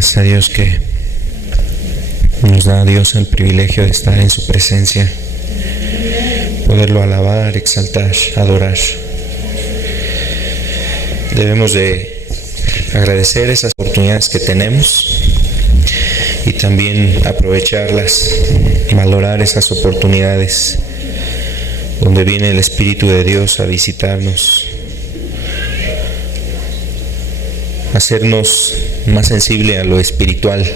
Gracias a Dios que nos da a Dios el privilegio de estar en su presencia, poderlo alabar, exaltar, adorar. Debemos de agradecer esas oportunidades que tenemos y también aprovecharlas, valorar esas oportunidades donde viene el Espíritu de Dios a visitarnos, hacernos más sensible a lo espiritual,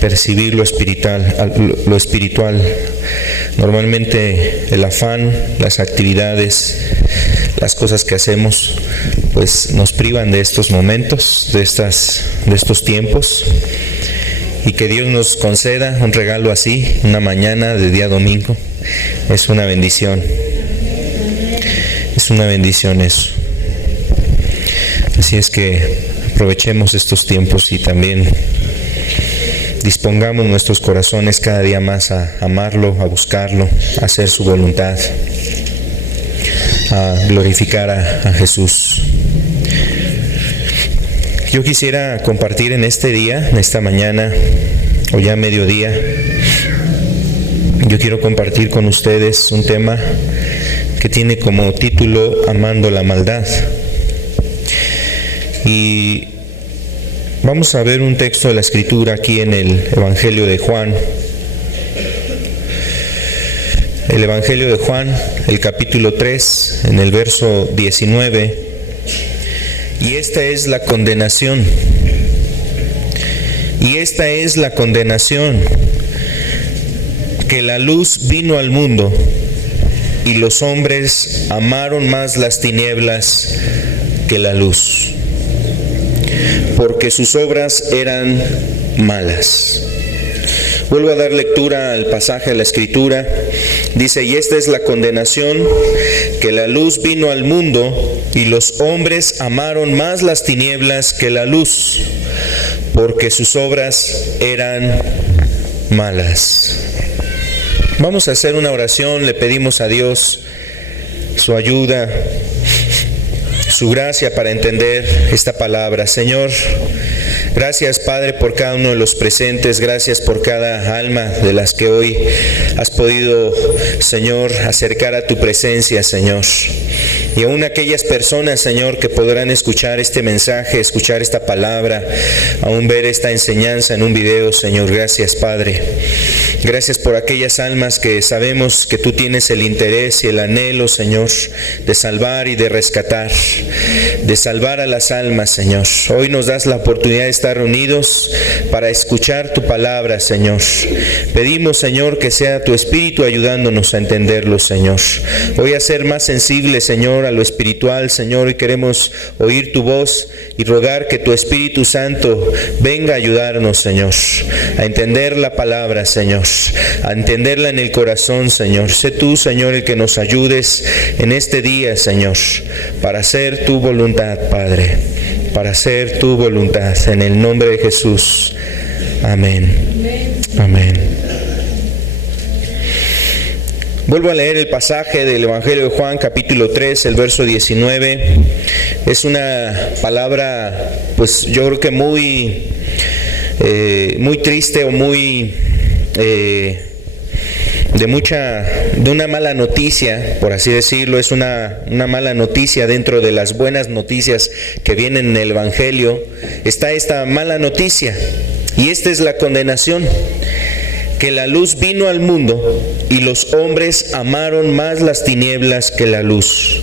percibir lo espiritual. Normalmente el afán, las actividades, las cosas que hacemos, pues nos privan de estos momentos, de estos tiempos, y que Dios nos conceda un regalo así, una mañana de día domingo, es una bendición. Es una bendición eso. Así es que aprovechemos estos tiempos y también dispongamos nuestros corazones cada día más a amarlo, a buscarlo, a hacer su voluntad, a glorificar a Jesús. Yo quisiera compartir en este día, en esta mañana o ya mediodía, yo quiero compartir con ustedes un tema que tiene como título Amando la maldad. Y vamos a ver un texto de la Escritura aquí en el Evangelio de Juan. El Evangelio de Juan, el capítulo 3, en el verso 19. Y esta es la condenación. Y esta es la condenación, que la luz vino al mundo, y los hombres amaron más las tinieblas que la luz, porque sus obras eran malas. Vuelvo a dar lectura al pasaje de la Escritura. Dice: y esta es la condenación, que la luz vino al mundo, y los hombres amaron más las tinieblas que la luz, porque sus obras eran malas. Vamos a hacer una oración, le pedimos a Dios su ayuda, su gracia para entender esta palabra. Señor, gracias, Padre, por cada uno de los presentes. Gracias por cada alma de las que hoy has podido, Señor, acercar a tu presencia, Señor. Y aún aquellas personas, Señor, que podrán escuchar este mensaje, escuchar esta palabra, aún ver esta enseñanza en un video, Señor. Gracias, Padre. Gracias por aquellas almas que sabemos que tú tienes el interés y el anhelo, Señor, de salvar y de rescatar, de salvar a las almas, Señor. Hoy nos das la oportunidad de estar reunidos para escuchar tu palabra, Señor. Pedimos, Señor, que sea tu Espíritu ayudándonos a entenderlo, Señor. Hoy a ser más sensibles, Señor, a lo espiritual, Señor. Hoy queremos oír tu voz y rogar que tu Espíritu Santo venga a ayudarnos, Señor, a entender la palabra, Señor, a entenderla en el corazón, Señor. Sé tú, Señor, el que nos ayudes en este día, Señor, para hacer tu voluntad, Padre, para hacer tu voluntad, en el nombre de Jesús. Amén. Amén. Vuelvo a leer el pasaje del Evangelio de Juan, capítulo 3, el verso 19. Es una palabra, pues yo creo que muy triste o muy de una mala noticia, por así decirlo. Es una mala noticia dentro de las buenas noticias que vienen en el Evangelio. Está esta mala noticia, y esta es la condenación, que la luz vino al mundo, y los hombres amaron más las tinieblas que la luz,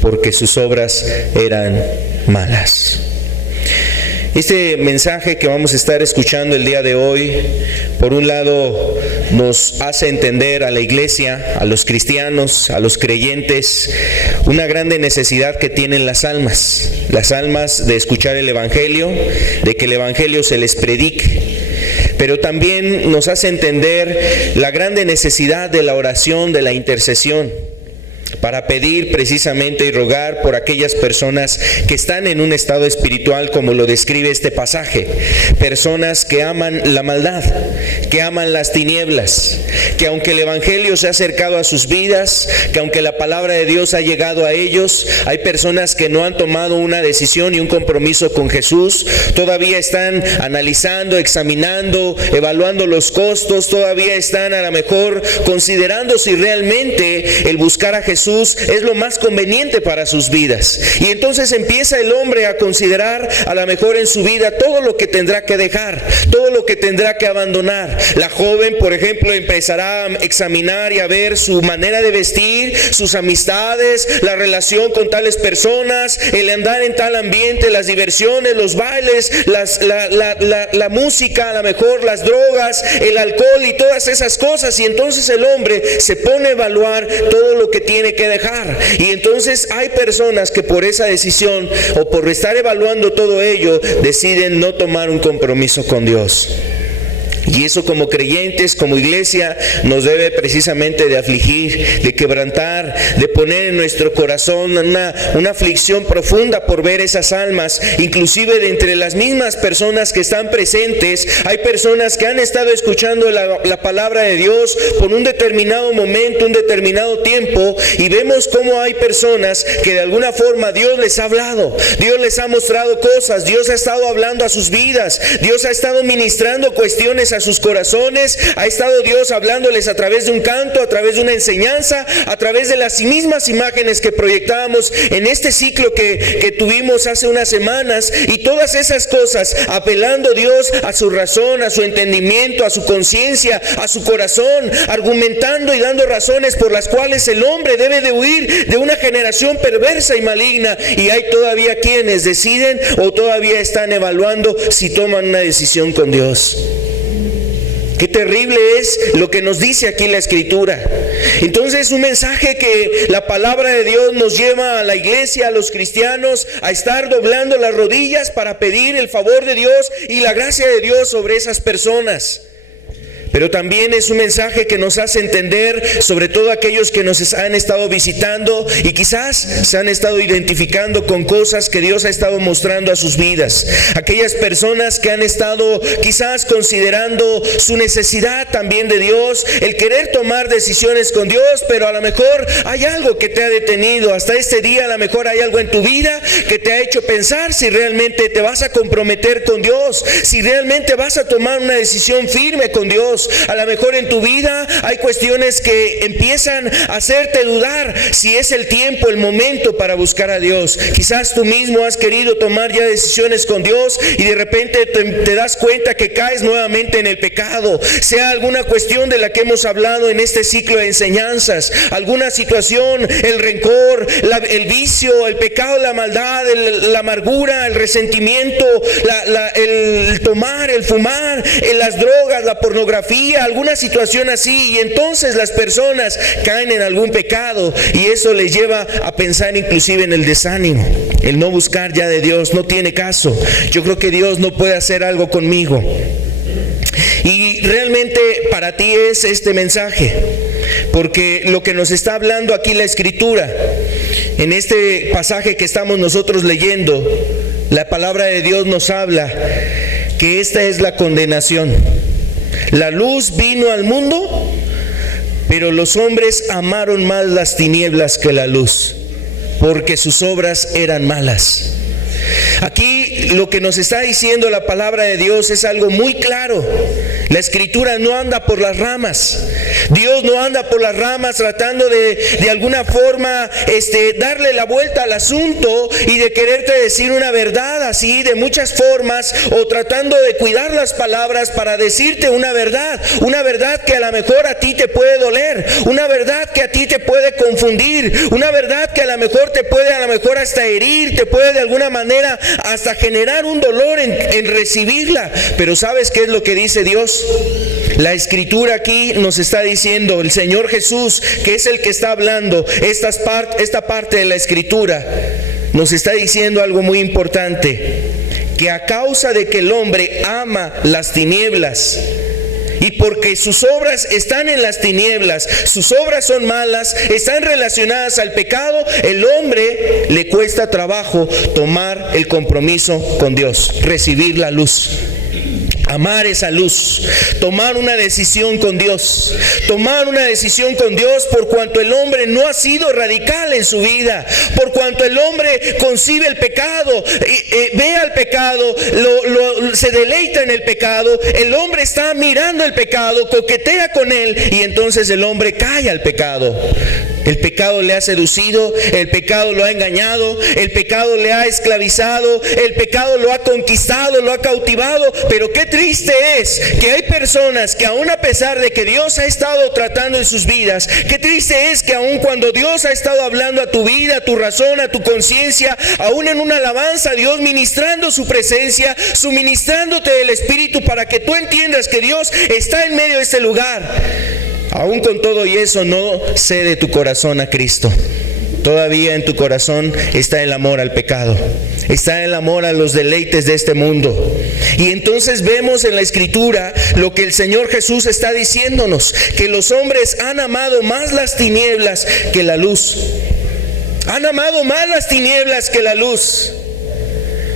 porque sus obras eran malas. Este mensaje que vamos a estar escuchando el día de hoy, por un lado, nos hace entender a la iglesia, a los cristianos, a los creyentes, una grande necesidad que tienen las almas de escuchar el Evangelio, de que el Evangelio se les predique. Pero también nos hace entender la grande necesidad de la oración, de la intercesión. para pedir precisamente y rogar por aquellas personas que están en un estado espiritual como lo describe este pasaje. Personas que aman la maldad, que aman las tinieblas, que aunque el Evangelio se ha acercado a sus vidas, que aunque la palabra de Dios ha llegado a ellos, hay personas que no han tomado una decisión y un compromiso con Jesús, todavía están analizando, examinando, evaluando los costos, todavía están a lo mejor considerando si realmente el buscar a Jesús es lo más conveniente para sus vidas. Y entonces empieza el hombre a considerar a lo mejor en su vida todo lo que tendrá que dejar, todo lo que tendrá que abandonar. La joven, por ejemplo, empezará a examinar y a ver su manera de vestir, sus amistades, la relación con tales personas, el andar en tal ambiente, las diversiones, los bailes, la música, a lo mejor las drogas, el alcohol y todas esas cosas. Y entonces el hombre se pone a evaluar todo lo que tiene que dejar. Y entonces hay personas que por esa decisión o por estar evaluando todo ello deciden no tomar un compromiso con Dios. Y eso como creyentes, como iglesia, nos debe precisamente de afligir, de quebrantar, de poner en nuestro corazón una aflicción profunda por ver esas almas. Inclusive de entre las mismas personas que están presentes, hay personas que han estado escuchando la palabra de Dios por un determinado momento, un determinado tiempo, y vemos cómo hay personas que de alguna forma Dios les ha hablado, Dios les ha mostrado cosas, Dios ha estado hablando a sus vidas, Dios ha estado ministrando cuestiones a sus corazones, ha estado Dios hablándoles a través de un canto, a través de una enseñanza, a través de las mismas imágenes que proyectábamos en este ciclo que tuvimos hace unas semanas, y todas esas cosas apelando Dios a su razón, a su entendimiento, a su conciencia, a su corazón, argumentando y dando razones por las cuales el hombre debe de huir de una generación perversa y maligna. Y hay todavía quienes deciden o todavía están evaluando si toman una decisión con Dios. Qué terrible es lo que nos dice aquí la Escritura. Entonces, un mensaje que la palabra de Dios nos lleva a la iglesia, a los cristianos, a estar doblando las rodillas para pedir el favor de Dios y la gracia de Dios sobre esas personas. Pero también es un mensaje que nos hace entender, sobre todo aquellos que nos han estado visitando y quizás se han estado identificando con cosas que Dios ha estado mostrando a sus vidas. Aquellas personas que han estado quizás considerando su necesidad también de Dios, el querer tomar decisiones con Dios, pero a lo mejor hay algo que te ha detenido. Hasta este día a lo mejor hay algo en tu vida que te ha hecho pensar si realmente te vas a comprometer con Dios, si realmente vas a tomar una decisión firme con Dios. A lo mejor en tu vida hay cuestiones que empiezan a hacerte dudar si es el tiempo, el momento para buscar a Dios. Quizás tú mismo has querido tomar ya decisiones con Dios y de repente te das cuenta que caes nuevamente en el pecado. Sea alguna cuestión de la que hemos hablado en este ciclo de enseñanzas, alguna situación, el rencor, el vicio, el pecado, la maldad, la amargura, el resentimiento, el tomar, el fumar, las drogas, la pornografía, alguna situación así, y entonces las personas caen en algún pecado y eso les lleva a pensar inclusive en el desánimo, el no buscar ya de Dios. No tiene caso, yo creo que Dios no puede hacer algo conmigo. Y realmente para ti es este mensaje, porque lo que nos está hablando aquí la Escritura, en este pasaje que estamos nosotros leyendo, la palabra de Dios nos habla que esta es la condenación. La luz vino al mundo, pero los hombres amaron más las tinieblas que la luz, porque sus obras eran malas. Aquí lo que nos está diciendo la palabra de Dios es algo muy claro. La Escritura no anda por las ramas. Dios no anda por las ramas tratando de alguna forma darle la vuelta al asunto y de quererte decir una verdad así de muchas formas, o tratando de cuidar las palabras para decirte una verdad que a lo mejor a ti te puede doler, una verdad que a ti te puede confundir, una verdad que a lo mejor te puede hasta herir, te puede de alguna manera hasta generar un dolor en recibirla. Pero ¿sabes qué es lo que dice Dios? La Escritura aquí nos está diciendo, el Señor Jesús, que es el que está hablando, esta parte de la Escritura, nos está diciendo algo muy importante, que a causa de que el hombre ama las tinieblas Y porque sus obras están en las tinieblas, sus obras son malas, están relacionadas al pecado, el hombre le cuesta trabajo tomar el compromiso con Dios, recibir la luz. Amar esa luz, tomar una decisión con Dios, por cuanto el hombre no ha sido radical en su vida, por cuanto el hombre concibe el pecado, ve al pecado, se deleita en el pecado, el hombre está mirando el pecado, coquetea con él y entonces el hombre cae al pecado. El pecado le ha seducido, el pecado lo ha engañado, el pecado le ha esclavizado, el pecado lo ha conquistado, lo ha cautivado. Pero qué triste es que hay personas que aún a pesar de que Dios ha estado tratando en sus vidas, qué triste es que aún cuando Dios ha estado hablando a tu vida, a tu razón, a tu conciencia, aún en una alabanza, Dios ministrando su presencia, suministrándote el Espíritu para que tú entiendas que Dios está en medio de este lugar. Aún con todo y eso no cede tu corazón a Cristo. Todavía en tu corazón está el amor al pecado, está el amor a los deleites de este mundo. Y entonces vemos en la Escritura lo que el Señor Jesús está diciéndonos, que los hombres han amado más las tinieblas que la luz. Han amado más las tinieblas que la luz.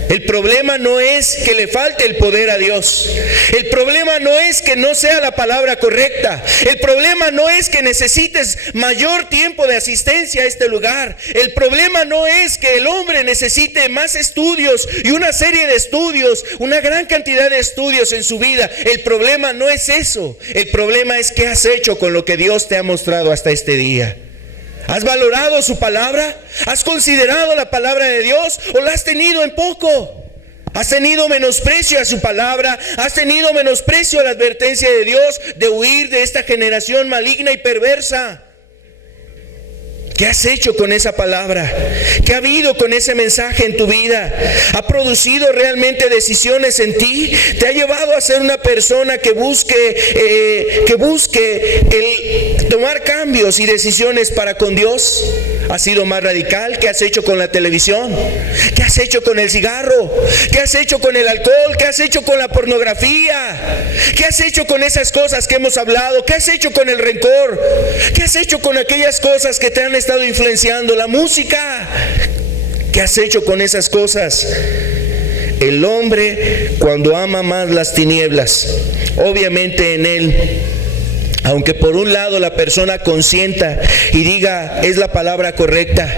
El problema no es que le falte el poder a Dios. El problema no es que no sea la palabra correcta. El problema no es que necesites mayor tiempo de asistencia a este lugar. El problema no es que el hombre necesite más estudios y una serie de estudios, una gran cantidad de estudios en su vida. El problema no es eso. El problema es qué has hecho con lo que Dios te ha mostrado hasta este día. ¿Has valorado su palabra? ¿Has considerado la palabra de Dios o la has tenido en poco? ¿Has tenido menosprecio a su palabra? ¿Has tenido menosprecio a la advertencia de Dios de huir de esta generación maligna y perversa? ¿Qué has hecho con esa palabra? ¿Qué ha habido con ese mensaje en tu vida? ¿Ha producido realmente decisiones en ti? ¿Te ha llevado a ser una persona que busque el tomar cambios y decisiones para con Dios? ¿Has sido más radical? ¿Qué has hecho con la televisión? ¿Qué has hecho con el cigarro? ¿Qué has hecho con el alcohol? ¿Qué has hecho con la pornografía? ¿Qué has hecho con esas cosas que hemos hablado? ¿Qué has hecho con el rencor? ¿Qué has hecho con aquellas cosas que te han estado influenciando? La música. ¿Qué has hecho con esas cosas? El hombre, cuando ama más las tinieblas, obviamente en él, aunque por un lado la persona consienta y diga es la palabra correcta,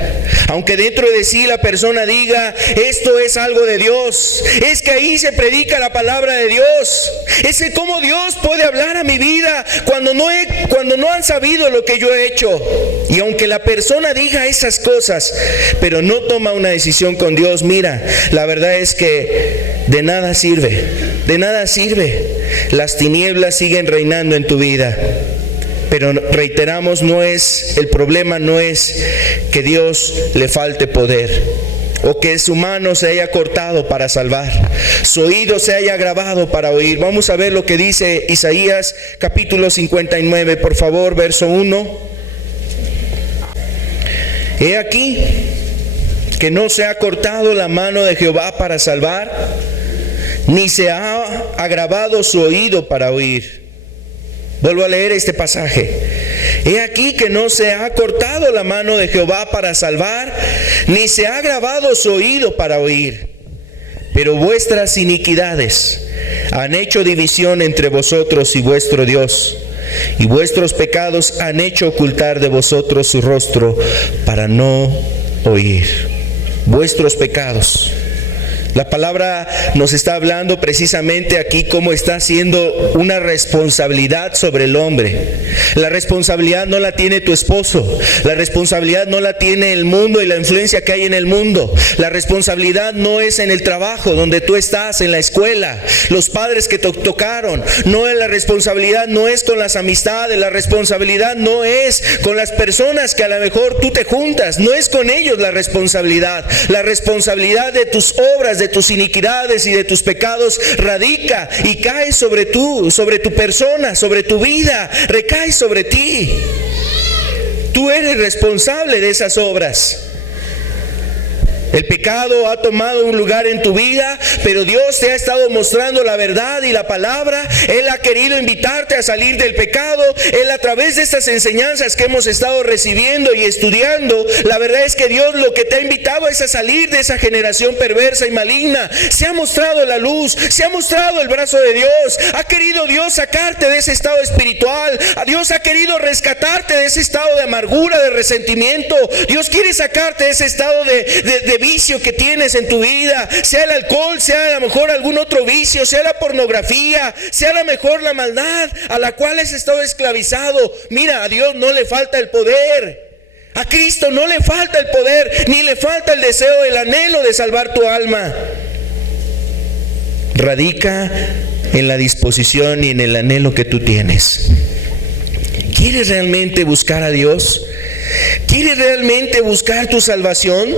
aunque dentro de sí la persona diga esto es algo de Dios, es que ahí se predica la palabra de Dios, es que cómo Dios puede hablar a mi vida cuando no han sabido lo que yo he hecho. Y aunque la persona diga esas cosas, pero no toma una decisión con Dios, mira, la verdad es que de nada sirve, de nada sirve. Las tinieblas siguen reinando en tu vida. Pero reiteramos, el problema no es que Dios le falte poder o que su mano se haya cortado para salvar, su oído se haya agravado para oír. Vamos a ver lo que dice Isaías capítulo 59, por favor, verso 1. He aquí que no se ha cortado la mano de Jehová para salvar, ni se ha agravado su oído para oír. Vuelvo a leer este pasaje. He aquí que no se ha cortado la mano de Jehová para salvar, ni se ha agravado su oído para oír. Pero vuestras iniquidades han hecho división entre vosotros y vuestro Dios, y vuestros pecados han hecho ocultar de vosotros su rostro para no oír. Vuestros pecados. La palabra nos está hablando precisamente aquí cómo está siendo una responsabilidad sobre el hombre. La responsabilidad no la tiene tu esposo, la responsabilidad no la tiene el mundo y la influencia que hay en el mundo. La responsabilidad no es en el trabajo donde tú estás, en la escuela, los padres que te tocaron. No es la responsabilidad, no es con las amistades, la responsabilidad no es con las personas que a lo mejor tú te juntas, no es con ellos la responsabilidad. La responsabilidad de tus obras, de tus iniquidades y de tus pecados radica y cae sobre tu persona, sobre tu vida, recae sobre ti. Tú eres responsable de esas obras. El pecado ha tomado un lugar en tu vida, pero Dios te ha estado mostrando la verdad y la palabra. Él ha querido invitarte a salir del pecado. Él, a través de estas enseñanzas que hemos estado recibiendo y estudiando, la verdad es que Dios lo que te ha invitado es a salir de esa generación perversa y maligna. Se ha mostrado la luz, se ha mostrado el brazo de Dios. Ha querido Dios sacarte de ese estado espiritual. Dios ha querido rescatarte de ese estado de amargura, de resentimiento. Dios quiere sacarte de ese estado de vicio que tienes en tu vida, sea el alcohol, sea a lo mejor algún otro vicio, sea la pornografía, sea a lo mejor la maldad a la cual has estado esclavizado. Mira, a Dios no le falta el poder, a Cristo no le falta el poder, ni le falta el deseo, el anhelo de salvar tu alma. Radica en la disposición y en el anhelo que tú tienes. ¿Quieres realmente buscar a Dios? ¿Quieres realmente buscar tu salvación?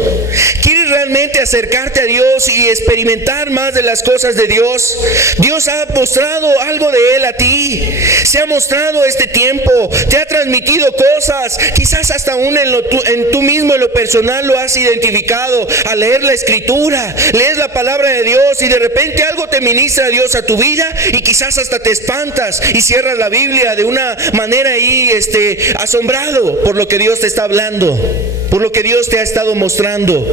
¿Quieres realmente acercarte a Dios y experimentar más de las cosas de Dios? Dios ha mostrado algo de Él a ti. Se ha mostrado este tiempo. Te ha transmitido cosas. Quizás hasta aún en tú mismo, en lo personal, lo has identificado. Al leer la Escritura, lees la palabra de Dios y de repente algo te ministra a Dios a tu vida y quizás hasta te espantas y cierras la Biblia de una manera ahí asombrado por lo que Dios te está hablando, por lo que Dios te ha estado mostrando.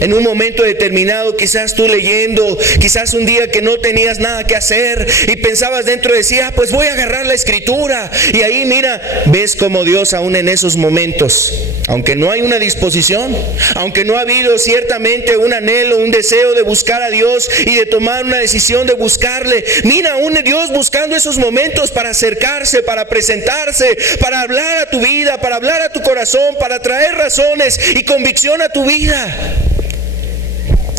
En un momento determinado, quizás tú leyendo, quizás un día que no tenías nada que hacer y pensabas dentro de sí, pues voy a agarrar la Escritura. Y ahí mira, ves como Dios aún en esos momentos, aunque no hay una disposición, aunque no ha habido ciertamente un anhelo, un deseo de buscar a Dios y de tomar una decisión de buscarle, mira aún Dios buscando esos momentos para acercarse, para presentarse, para hablar a tu vida, para hablar a tu corazón, para traer razones y convicción a tu vida.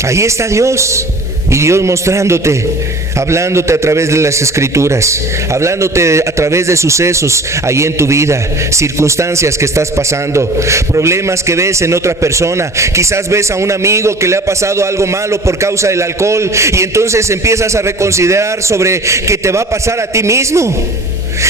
Ahí está Dios, y Dios mostrándote, hablándote a través de las Escrituras, hablándote a través de sucesos ahí en tu vida, circunstancias que estás pasando, problemas que ves en otra persona. Quizás ves a un amigo que le ha pasado algo malo por causa del alcohol y entonces empiezas a reconsiderar sobre que te va a pasar a ti mismo.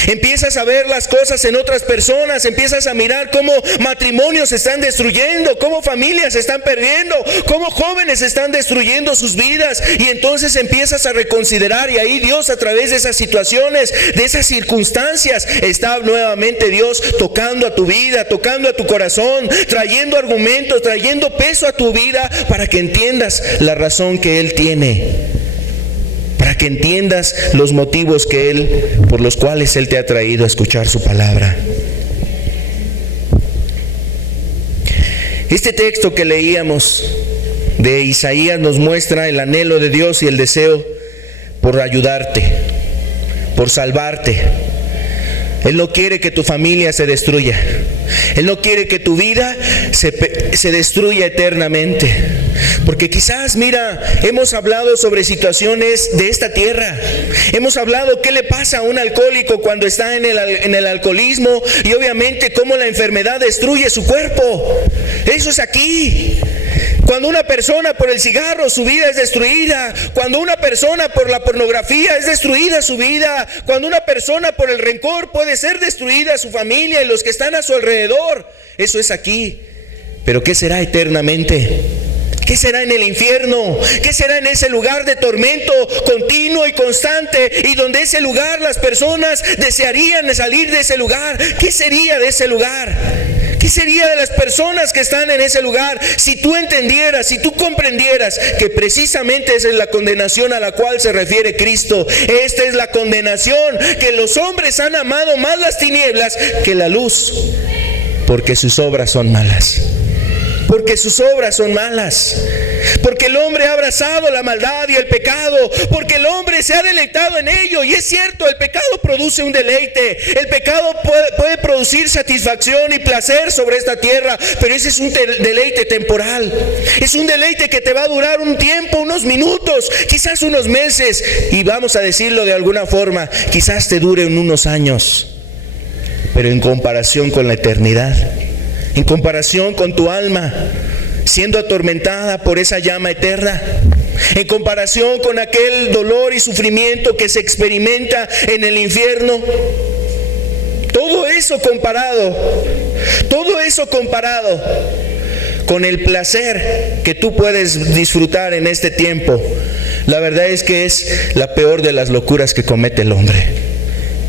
Empiezas a ver las cosas en otras personas, empiezas a mirar cómo matrimonios se están destruyendo, cómo familias se están perdiendo, cómo jóvenes están destruyendo sus vidas, y entonces empiezas a reconsiderar, y ahí Dios, a través de esas situaciones, de esas circunstancias, está nuevamente Dios tocando a tu vida, tocando a tu corazón, trayendo argumentos, trayendo peso a tu vida para que entiendas la razón que Él tiene, para que entiendas los motivos por los cuales Él te ha traído a escuchar su palabra. Este texto que leíamos de Isaías nos muestra el anhelo de Dios y el deseo por ayudarte, por salvarte. Él no quiere que tu familia se destruya. Él no quiere que tu vida se destruya eternamente. Porque quizás, mira, hemos hablado sobre situaciones de esta tierra. Hemos hablado qué le pasa a un alcohólico cuando está en el alcoholismo, y obviamente cómo la enfermedad destruye su cuerpo. Eso es aquí. Cuando una persona por el cigarro, su vida es destruida. Cuando una persona por la pornografía, es destruida su vida. Cuando una persona por el rencor, puede ser destruida su familia y los que están a su alrededor. Eso es aquí. Pero ¿qué será eternamente? ¿Qué será en el infierno? ¿Qué será en ese lugar de tormento continuo y constante, y donde ese lugar las personas desearían salir de ese lugar? ¿Qué sería de ese lugar? ¿Qué sería de las personas que están en ese lugar si tú entendieras, si tú comprendieras que precisamente esa es la condenación a la cual se refiere Cristo? Esta es la condenación, que los hombres han amado más las tinieblas que la luz, porque sus obras son malas. Porque sus obras son malas. Porque el hombre ha abrazado la maldad y el pecado. Porque el hombre se ha deleitado en ello. Y es cierto, el pecado produce un deleite. El pecado puede producir satisfacción y placer sobre esta tierra. Pero ese es un deleite temporal. Es un deleite que te va a durar un tiempo, unos minutos, quizás unos meses. Y vamos a decirlo de alguna forma, quizás te dure unos años. Pero en comparación con la eternidad, en comparación con tu alma siendo atormentada por esa llama eterna, en comparación con aquel dolor y sufrimiento que se experimenta en el infierno, todo eso comparado con el placer que tú puedes disfrutar en este tiempo, la verdad es que es la peor de las locuras que comete el hombre.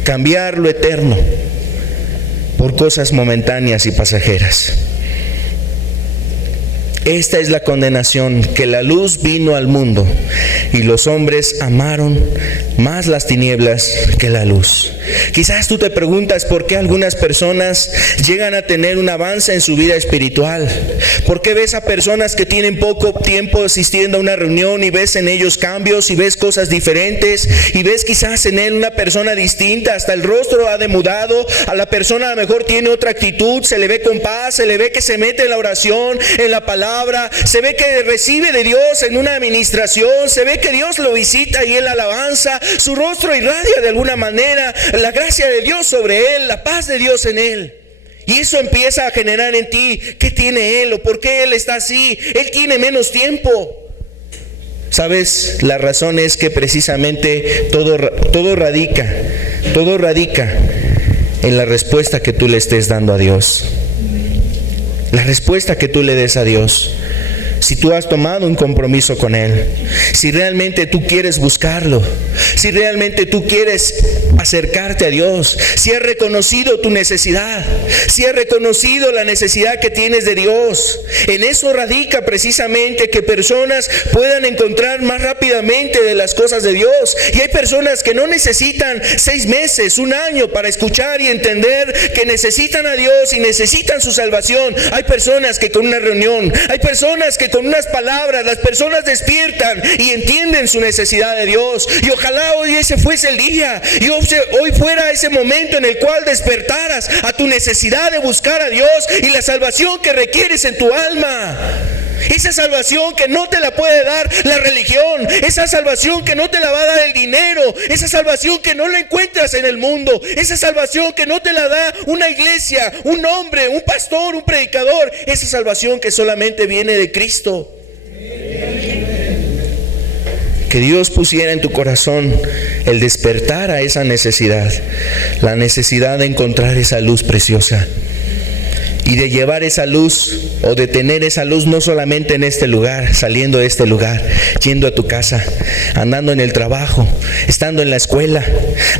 Cambiar lo eterno por cosas momentáneas y pasajeras. Esta es la condenación, que la luz vino al mundo y los hombres amaron más las tinieblas que la luz. Quizás tú te preguntas por qué algunas personas llegan a tener un avance en su vida espiritual. ¿Por qué ves a personas que tienen poco tiempo asistiendo a una reunión y ves en ellos cambios y ves cosas diferentes y ves quizás en él una persona distinta? Hasta el rostro ha demudado, a la persona a lo mejor tiene otra actitud, se le ve con paz, se le ve que se mete en la oración, en la palabra, se ve que recibe de Dios en una administración, se ve que Dios lo visita y él alabanza, su rostro irradia de alguna manera la gracia de Dios sobre él, la paz de Dios en él. Y eso empieza a generar en ti, ¿qué tiene él o por qué él está así? Él tiene menos tiempo. ¿Sabes? La razón es que precisamente todo radica en la respuesta que tú le estés dando a Dios. La respuesta que tú le des a Dios. Si tú has tomado un compromiso con Él, si realmente tú quieres buscarlo, si realmente tú quieres acercarte a Dios, si has reconocido tu necesidad, si has reconocido la necesidad que tienes de Dios, en eso radica precisamente que personas puedan encontrar más rápidamente de las cosas de Dios. Y hay personas que no necesitan 6 meses, 1 año para escuchar y entender que necesitan a Dios y necesitan su salvación. Hay personas que con una reunión, hay personas que con unas palabras, las personas despiertan y entienden su necesidad de Dios. Y ojalá hoy ese fuese el día, y hoy fuera ese momento en el cual despertaras a tu necesidad de buscar a Dios y la salvación que requieres en tu alma. Esa salvación que no te la puede dar la religión, esa salvación que no te la va a dar el dinero, esa salvación que no la encuentras en el mundo, esa salvación que no te la da una iglesia, un hombre, un pastor, un predicador, esa salvación que solamente viene de Cristo. Que Dios pusiera en tu corazón el despertar a esa necesidad, la necesidad de encontrar esa luz preciosa. Y de llevar esa luz, o de tener esa luz no solamente en este lugar, saliendo de este lugar, yendo a tu casa, andando en el trabajo, estando en la escuela,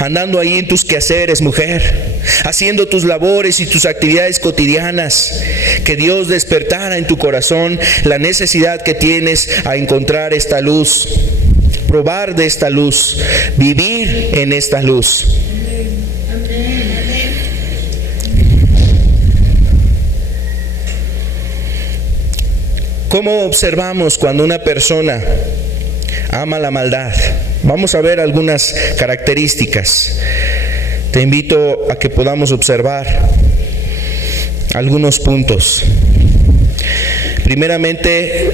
andando ahí en tus quehaceres, mujer, haciendo tus labores y tus actividades cotidianas. Que Dios despertara en tu corazón la necesidad que tienes a encontrar esta luz, probar de esta luz, vivir en esta luz. ¿Cómo observamos cuando una persona ama la maldad? Vamos a ver algunas características. Te invito a que podamos observar algunos puntos. Primeramente,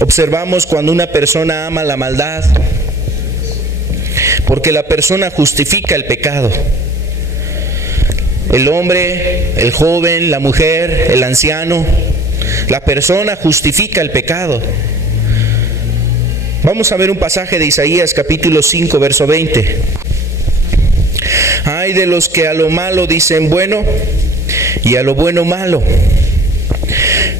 observamos cuando una persona ama la maldad, porque la persona justifica el pecado. El hombre, el joven, la mujer, el anciano, la persona justifica el pecado. Vamos a ver un pasaje de Isaías capítulo 5, verso 20. Ay de los que a lo malo dicen bueno y a lo bueno malo,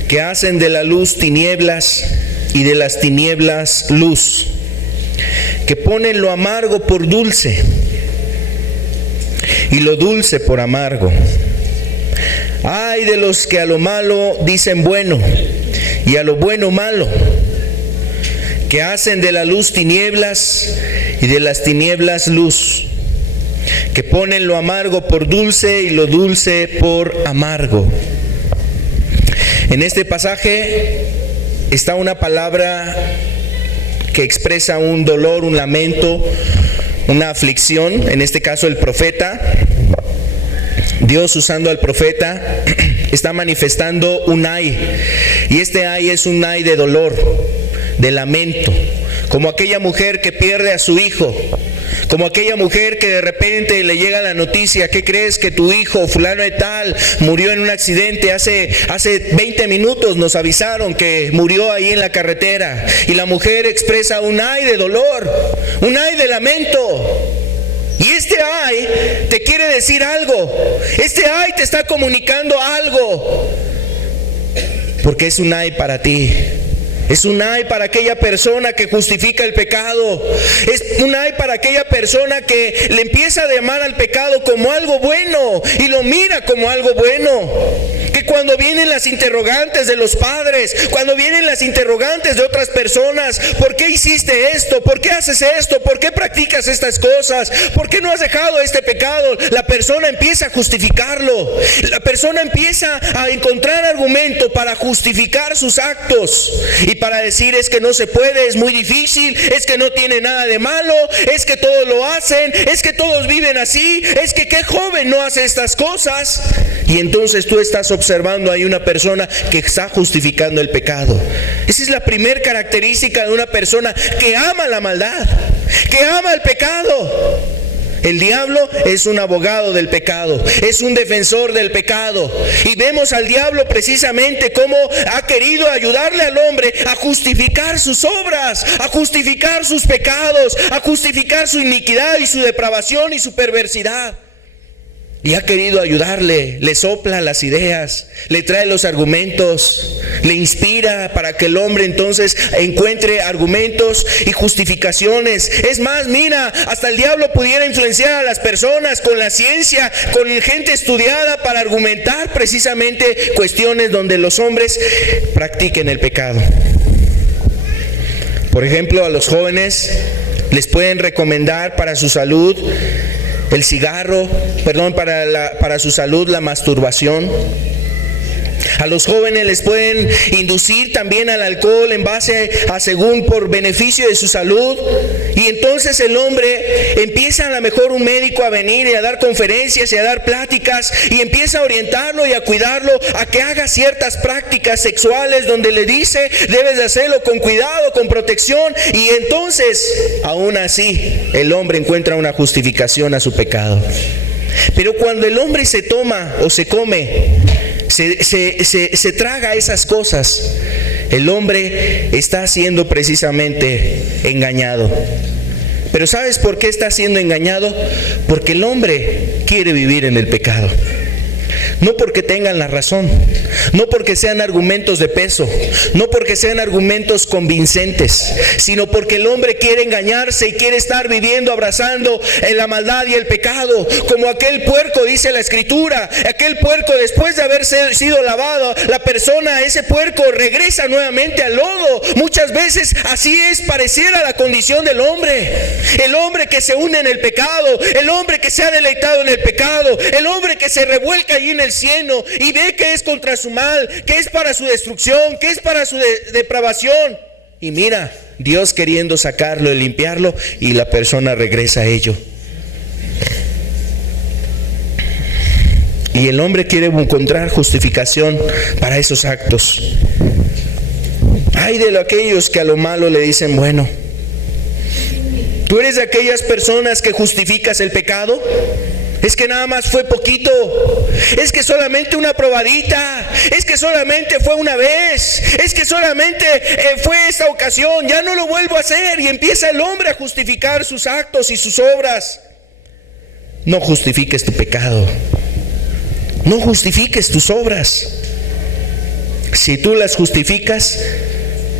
que hacen de la luz tinieblas y de las tinieblas luz, que ponen lo amargo por dulce y lo dulce por amargo. Ay de los que a lo malo dicen bueno y a lo bueno malo, que hacen de la luz tinieblas y de las tinieblas luz, que ponen lo amargo por dulce y lo dulce por amargo. En este pasaje está una palabra que expresa un dolor, un lamento, una aflicción. En este caso el profeta, Dios usando al profeta, está manifestando un ay. Y este ay es un ay de dolor, de lamento, como aquella mujer que pierde a su hijo, como aquella mujer que de repente le llega la noticia: ¿qué crees? Que tu hijo fulano de tal murió en un accidente, hace 20 minutos nos avisaron que murió ahí en la carretera. Y la mujer expresa un ay de dolor, un ay de lamento. Y este ay te quiere decir algo, este ay te está comunicando algo. porque es un ay para ti. Es un ay para aquella persona que justifica el pecado. Es un ay para aquella persona que le empieza a llamar al pecado como algo bueno y lo mira como algo bueno. Que cuando vienen las interrogantes de los padres, cuando vienen las interrogantes de otras personas, ¿por qué hiciste esto? ¿Por qué haces esto? ¿Por qué practicas estas cosas? ¿Por qué no has dejado este pecado? La persona empieza a justificarlo. La persona empieza a encontrar argumento para justificar sus actos y para decir: es que no se puede, es muy difícil, es que no tiene nada de malo, es que todos lo hacen, es que todos viven así, es que qué joven no hace estas cosas. Y entonces tú estás observando ahí una persona que está justificando el pecado. Esa es la primera característica de una persona que ama la maldad, que ama el pecado. El diablo es un abogado del pecado, es un defensor del pecado. Y vemos al diablo precisamente cómo ha querido ayudarle al hombre a justificar sus obras, a justificar sus pecados, a justificar su iniquidad y su depravación y su perversidad. Y ha querido ayudarle, le sopla las ideas, le trae los argumentos, le inspira para que el hombre entonces encuentre argumentos y justificaciones. Es más, mira, hasta el diablo pudiera influenciar a las personas con la ciencia, con gente estudiada para argumentar precisamente cuestiones donde los hombres practiquen el pecado. Por ejemplo, a los jóvenes les pueden recomendar para su salud el cigarro, para su salud la masturbación. A los jóvenes les pueden inducir también al alcohol en base a según por beneficio de su salud. Y entonces el hombre empieza, a lo mejor un médico, a venir y a dar conferencias y a dar pláticas, y empieza a orientarlo y a cuidarlo a que haga ciertas prácticas sexuales donde le dice: debes de hacerlo con cuidado, con protección. Y entonces aún así el hombre encuentra una justificación a su pecado. Pero cuando el hombre se toma o se come, se traga esas cosas, el hombre está siendo precisamente engañado. Pero ¿sabes por qué está siendo engañado? Porque el hombre quiere vivir en el pecado. No porque tengan la razón, no porque sean argumentos de peso, no porque sean argumentos convincentes, sino porque el hombre quiere engañarse y quiere estar viviendo, abrazando en la maldad y el pecado. Como aquel puerco, dice la Escritura, aquel puerco, después de haber sido lavado, la persona, ese puerco, regresa nuevamente al lodo. Muchas veces así es, pareciera la condición del hombre. El hombre que se hunde en el pecado, el hombre que se ha deleitado en el pecado, el hombre que se revuelca allí en el cieno y ve que es contra su mal, que es para su destrucción, que es para su depravación. Y mira, Dios queriendo sacarlo y limpiarlo, y la persona regresa a ello. Y el hombre quiere encontrar justificación para esos actos. Ay de aquellos que a lo malo le dicen bueno. ¿Tú eres de aquellas personas que justificas el pecado? Es que nada más fue poquito, es que solamente una probadita, es que solamente fue una vez, es que solamente fue esta ocasión, ya no lo vuelvo a hacer. Y empieza el hombre a justificar sus actos y sus obras. No justifiques tu pecado, no justifiques tus obras. Si tú las justificas,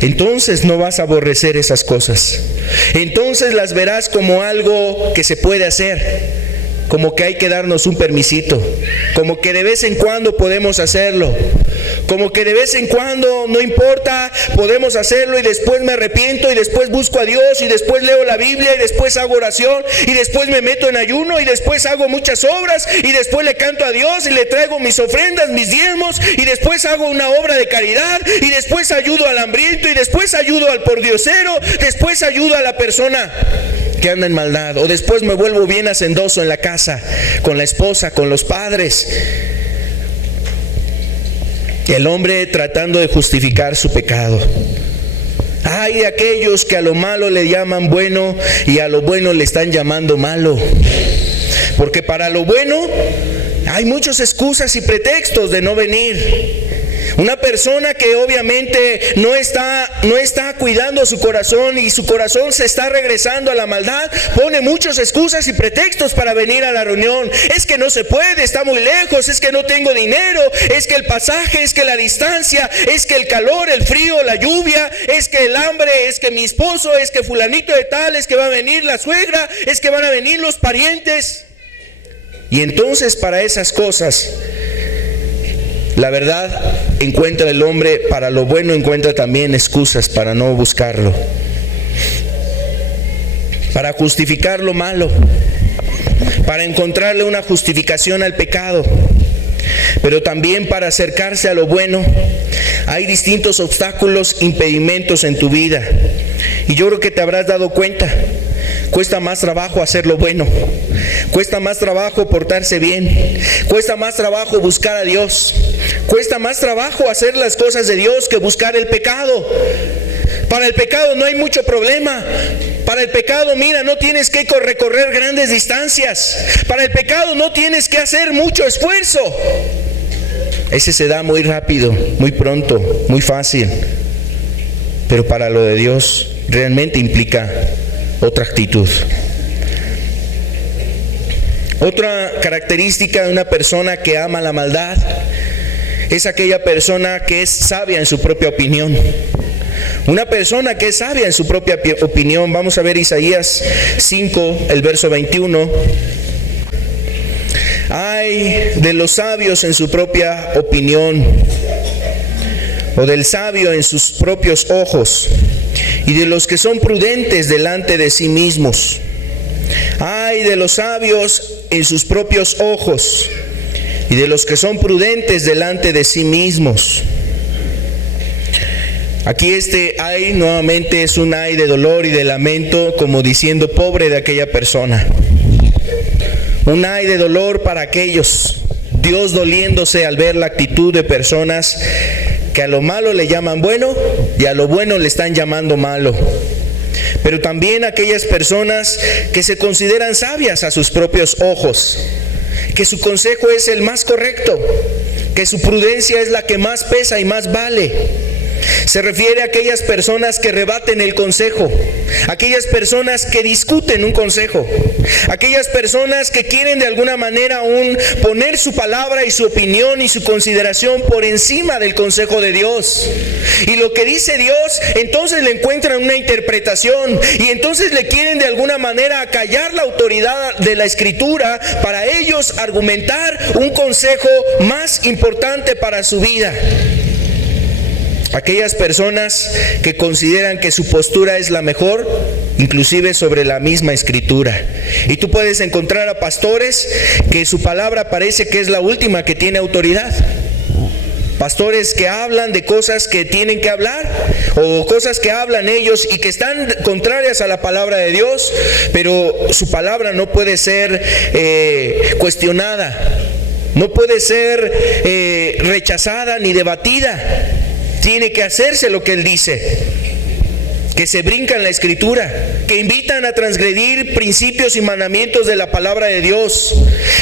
entonces no vas a aborrecer esas cosas. Entonces las verás como algo que se puede hacer, como que hay que darnos un permisito, como que de vez en cuando podemos hacerlo, como que de vez en cuando, no importa, podemos hacerlo, y después me arrepiento, y después busco a Dios, y después leo la Biblia, y después hago oración, y después me meto en ayuno, y después hago muchas obras, y después le canto a Dios y le traigo mis ofrendas, mis diezmos, y después hago una obra de caridad, y después ayudo al hambriento, y después ayudo al pordiosero, después ayudo a la persona que anda en maldad, o después me vuelvo bien hacendoso en la casa, con la esposa, con los padres. El hombre tratando de justificar su pecado. Hay de aquellos que a lo malo le llaman bueno y a lo bueno le están llamando malo. Porque para lo bueno hay muchas excusas y pretextos de no venir. Una persona que obviamente no está cuidando su corazón y su corazón se está regresando a la maldad, pone muchas excusas y pretextos para venir a la reunión. Es que no se puede, está muy lejos, es que no tengo dinero, es que el pasaje, es que la distancia, es que el calor, el frío, la lluvia, es que el hambre, es que mi esposo, es que fulanito de tal, es que va a venir la suegra, es que van a venir los parientes. Y entonces para esas cosas, la verdad, encuentra el hombre, para lo bueno encuentra también excusas para no buscarlo, para justificar lo malo, para encontrarle una justificación al pecado, pero también para acercarse a lo bueno. Hay distintos obstáculos, impedimentos en tu vida, y yo creo que te habrás dado cuenta. Cuesta más trabajo hacer lo bueno, cuesta más trabajo portarse bien, cuesta más trabajo buscar a Dios, cuesta más trabajo hacer las cosas de Dios que buscar el pecado. Para el pecado no hay mucho problema. Para el pecado, mira, no tienes que recorrer grandes distancias. Para el pecado no tienes que hacer mucho esfuerzo. Ese se da muy rápido, muy pronto, muy fácil. Pero para lo de Dios realmente implica otra actitud. Otra característica de una persona que ama la maldad es aquella persona que es sabia en su propia opinión. Una persona que es sabia en su propia opinión. Vamos a ver Isaías 5, el verso 21. Ay de los sabios en su propia opinión, o del sabio en sus propios ojos, y de los que son prudentes delante de sí mismos. Ay de los sabios en sus propios ojos, y de los que son prudentes delante de sí mismos. Aquí este ay nuevamente es un ay de dolor y de lamento, como diciendo pobre de aquella persona. Un ay de dolor para aquellos, Dios doliéndose al ver la actitud de personas que a lo malo le llaman bueno y a lo bueno le están llamando malo. Pero también aquellas personas que se consideran sabias a sus propios ojos, que su consejo es el más correcto, que su prudencia es la que más pesa y más vale. Se refiere a aquellas personas que rebaten el consejo, aquellas personas que discuten un consejo, aquellas personas que quieren de alguna manera aún poner su palabra y su opinión y su consideración por encima del consejo de Dios. Y lo que dice Dios, entonces le encuentran una interpretación y entonces le quieren de alguna manera acallar la autoridad de la Escritura para ellos argumentar un consejo más importante para su vida. Aquellas personas que consideran que su postura es la mejor, inclusive sobre la misma Escritura. Y tú puedes encontrar a pastores que su palabra parece que es la última que tiene autoridad. Pastores que hablan de cosas que tienen que hablar, o cosas que hablan ellos y que están contrarias a la palabra de Dios, pero su palabra no puede ser cuestionada, no puede ser rechazada ni debatida. Tiene que hacerse lo que él dice, que se brincan la Escritura, que invitan a transgredir principios y mandamientos de la palabra de Dios,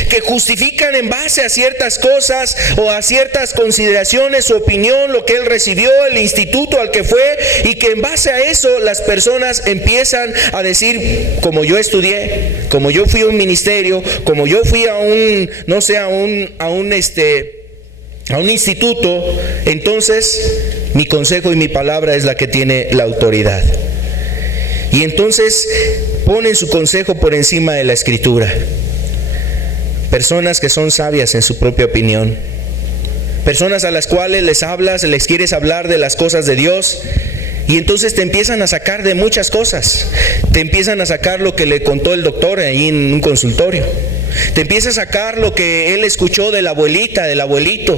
que justifican en base a ciertas cosas o a ciertas consideraciones su opinión, lo que él recibió, el instituto al que fue, y que en base a eso las personas empiezan a decir, como yo estudié, como yo fui a un ministerio, como yo fui a un instituto, entonces mi consejo y mi palabra es la que tiene la autoridad. Y entonces ponen su consejo por encima de la Escritura. Personas que son sabias en su propia opinión. Personas a las cuales les quieres hablar de las cosas de Dios, y entonces te empiezan a sacar de muchas cosas. Te empiezan a sacar lo que le contó el doctor ahí en un consultorio. Te empieza a sacar lo que él escuchó de la abuelita, del abuelito,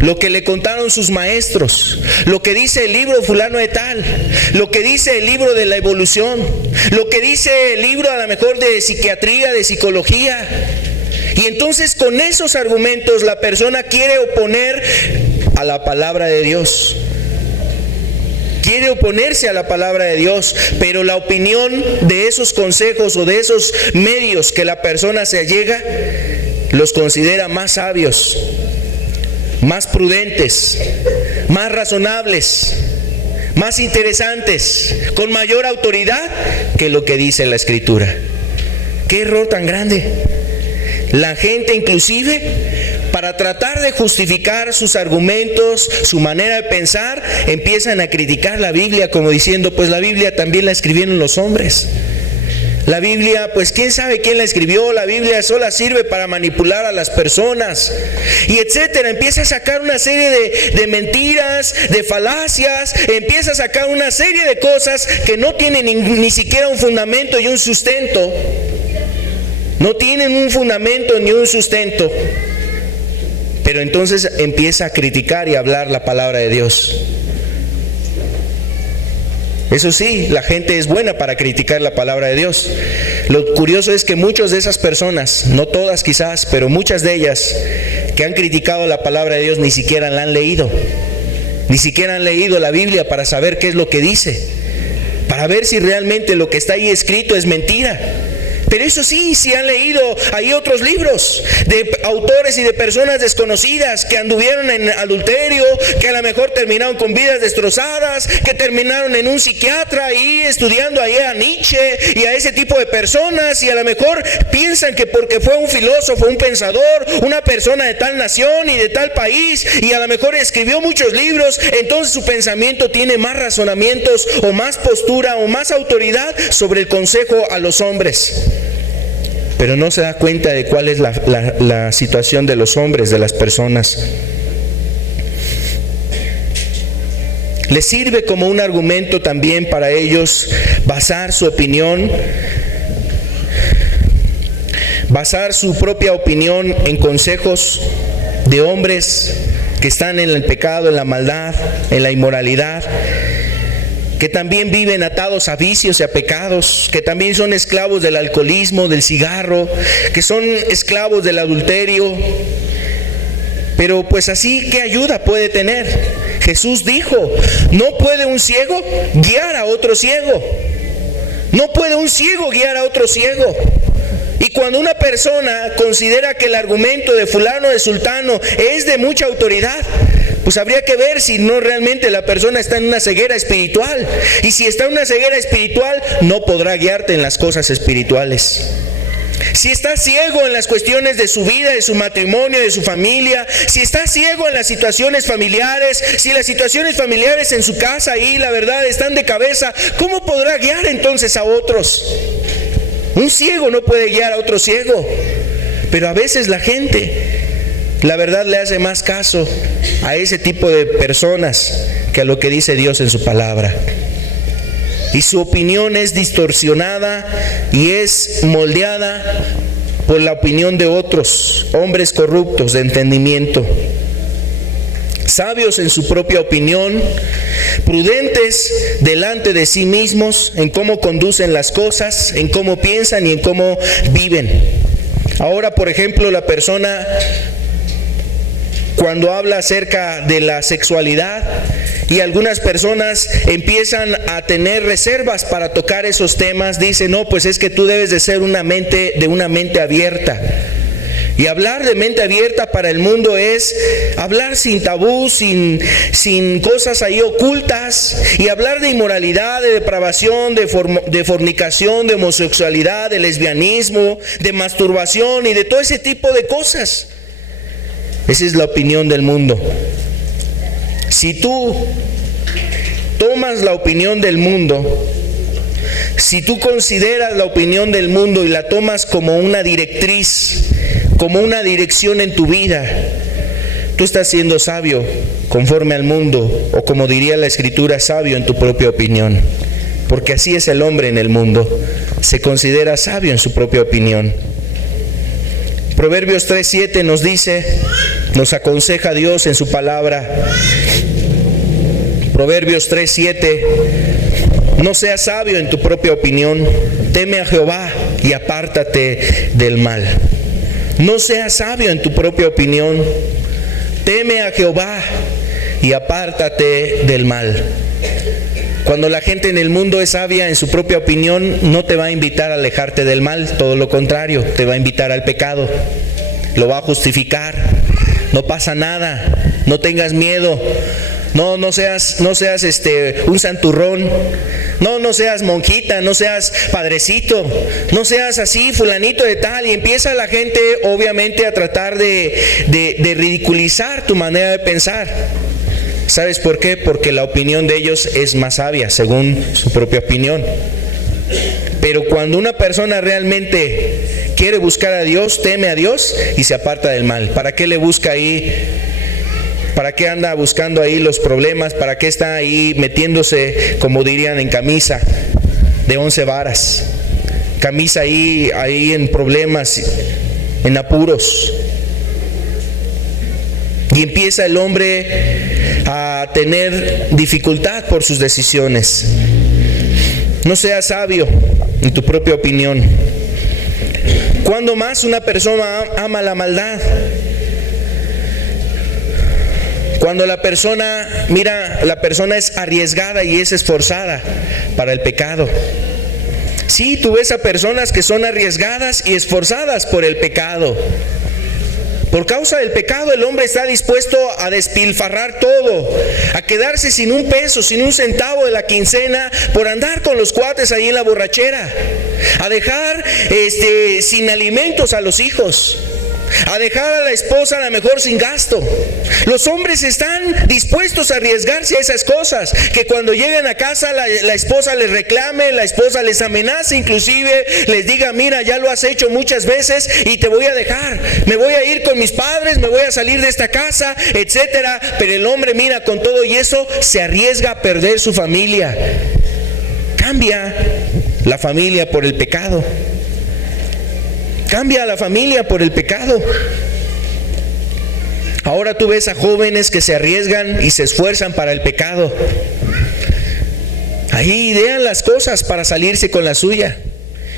lo que le contaron sus maestros, lo que dice el libro fulano de tal, lo que dice el libro de la evolución, lo que dice el libro a lo mejor de psiquiatría, de psicología. Y entonces con esos argumentos la persona quiere oponer a la palabra de Dios. Quiere oponerse a la palabra de Dios, pero la opinión de esos consejos o de esos medios que la persona se allega, los considera más sabios, más prudentes, más razonables, más interesantes, con mayor autoridad que lo que dice la Escritura. ¡Qué error tan grande! La gente inclusive, para tratar de justificar sus argumentos, su manera de pensar, empiezan a criticar la Biblia como diciendo, pues la Biblia también la escribieron los hombres. La Biblia, pues quién sabe quién la escribió, la Biblia solo sirve para manipular a las personas, y etcétera. Empieza a sacar una serie de mentiras, de falacias, empieza a sacar una serie de cosas que no tienen ni siquiera un fundamento y un sustento. No tienen un fundamento ni un sustento. Pero entonces empieza a criticar y a hablar la palabra de Dios. Eso sí, la gente es buena para criticar la palabra de Dios. Lo curioso es que muchas de esas personas, no todas quizás, pero muchas de ellas que han criticado la palabra de Dios ni siquiera la han leído. Ni siquiera han leído la Biblia para saber qué es lo que dice, para ver si realmente lo que está ahí escrito es mentira. Pero eso sí, si han leído ahí otros libros de autores y de personas desconocidas que anduvieron en adulterio, que a lo mejor terminaron con vidas destrozadas, que terminaron en un psiquiatra ahí estudiando ahí a Nietzsche y a ese tipo de personas, y a lo mejor piensan que porque fue un filósofo, un pensador, una persona de tal nación y de tal país, y a lo mejor escribió muchos libros, entonces su pensamiento tiene más razonamientos o más postura o más autoridad sobre el consejo a los hombres. Pero no se da cuenta de cuál es la situación de los hombres, de las personas. Les sirve como un argumento también para ellos basar su opinión, basar su propia opinión en consejos de hombres que están en el pecado, en la maldad, en la inmoralidad, que también viven atados a vicios y a pecados, que también son esclavos del alcoholismo, del cigarro, que son esclavos del adulterio. Pero pues así, ¿qué ayuda puede tener? Jesús dijo, no puede un ciego guiar a otro ciego. No puede un ciego guiar a otro ciego. Y cuando una persona considera que el argumento de fulano de sultano es de mucha autoridad, pues habría que ver si no realmente la persona está en una ceguera espiritual. Y si está en una ceguera espiritual, no podrá guiarte en las cosas espirituales. Si está ciego en las cuestiones de su vida, de su matrimonio, de su familia, si está ciego en las situaciones familiares, si las situaciones familiares en su casa ahí, la verdad, están de cabeza, ¿cómo podrá guiar entonces a otros? Un ciego no puede guiar a otro ciego. Pero a veces la gente, la verdad, le hace más caso a ese tipo de personas que a lo que dice Dios en su palabra. Y su opinión es distorsionada y es moldeada por la opinión de otros, hombres corruptos de entendimiento, sabios en su propia opinión, prudentes delante de sí mismos en cómo conducen las cosas, en cómo piensan y en cómo viven. Ahora, por ejemplo, la persona cuando habla acerca de la sexualidad, y algunas personas empiezan a tener reservas para tocar esos temas, dicen, no, pues es que tú debes de ser una mente abierta. Y hablar de mente abierta para el mundo es hablar sin tabú, sin cosas ahí ocultas, y hablar de inmoralidad, de depravación, de fornicación, de homosexualidad, de lesbianismo, de masturbación y de todo ese tipo de cosas. Esa es la opinión del mundo. Si tú tomas la opinión del mundo, si tú consideras la opinión del mundo y la tomas como una directriz, como una dirección en tu vida, tú estás siendo sabio conforme al mundo, o como diría la Escritura, sabio en tu propia opinión, porque así es el hombre en el mundo, se considera sabio en su propia opinión. Proverbios 3:7 nos dice, nos aconseja Dios en su palabra. Proverbios 3:7: no seas sabio en tu propia opinión, teme a Jehová y apártate del mal. No seas sabio en tu propia opinión, teme a Jehová y apártate del mal. Cuando la gente en el mundo es sabia en su propia opinión, no te va a invitar a alejarte del mal, todo lo contrario, te va a invitar al pecado, lo va a justificar, no pasa nada, no tengas miedo. No seas un santurrón. No seas monjita, no seas padrecito, no seas así, fulanito de tal. Y empieza la gente obviamente a tratar de ridiculizar tu manera de pensar. ¿Sabes por qué? Porque la opinión de ellos es más sabia, según su propia opinión. Pero cuando una persona realmente quiere buscar a Dios, teme a Dios y se aparta del mal. ¿Para qué le busca ahí? ¿Para qué anda buscando ahí los problemas? ¿Para qué está ahí metiéndose, como dirían, en camisa de 11 varas? Camisa ahí en problemas, en apuros. Y empieza el hombre a tener dificultad por sus decisiones. No seas sabio en tu propia opinión. ¿Cuándo más una persona ama la maldad? Cuando la persona es arriesgada y es esforzada para el pecado. Sí, tú ves a personas que son arriesgadas y esforzadas por el pecado. Por causa del pecado, el hombre está dispuesto a despilfarrar todo, a quedarse sin un peso, sin un centavo de la quincena por andar con los cuates ahí en la borrachera, a dejar sin alimentos a los hijos, a dejar a la esposa a lo mejor sin gasto. Los hombres están dispuestos a arriesgarse a esas cosas, que cuando lleguen a casa la esposa les reclame, la esposa les amenace, inclusive les diga: mira, ya lo has hecho muchas veces y te voy a dejar, me voy a ir con mis padres, me voy a salir de esta casa, etcétera. Pero el hombre, mira, con todo y eso se arriesga a perder su familia. Cambia la familia por el pecado. Cambia a la familia por el pecado. Ahora tú ves a jóvenes que se arriesgan y se esfuerzan para el pecado. Ahí idean las cosas para salirse con la suya.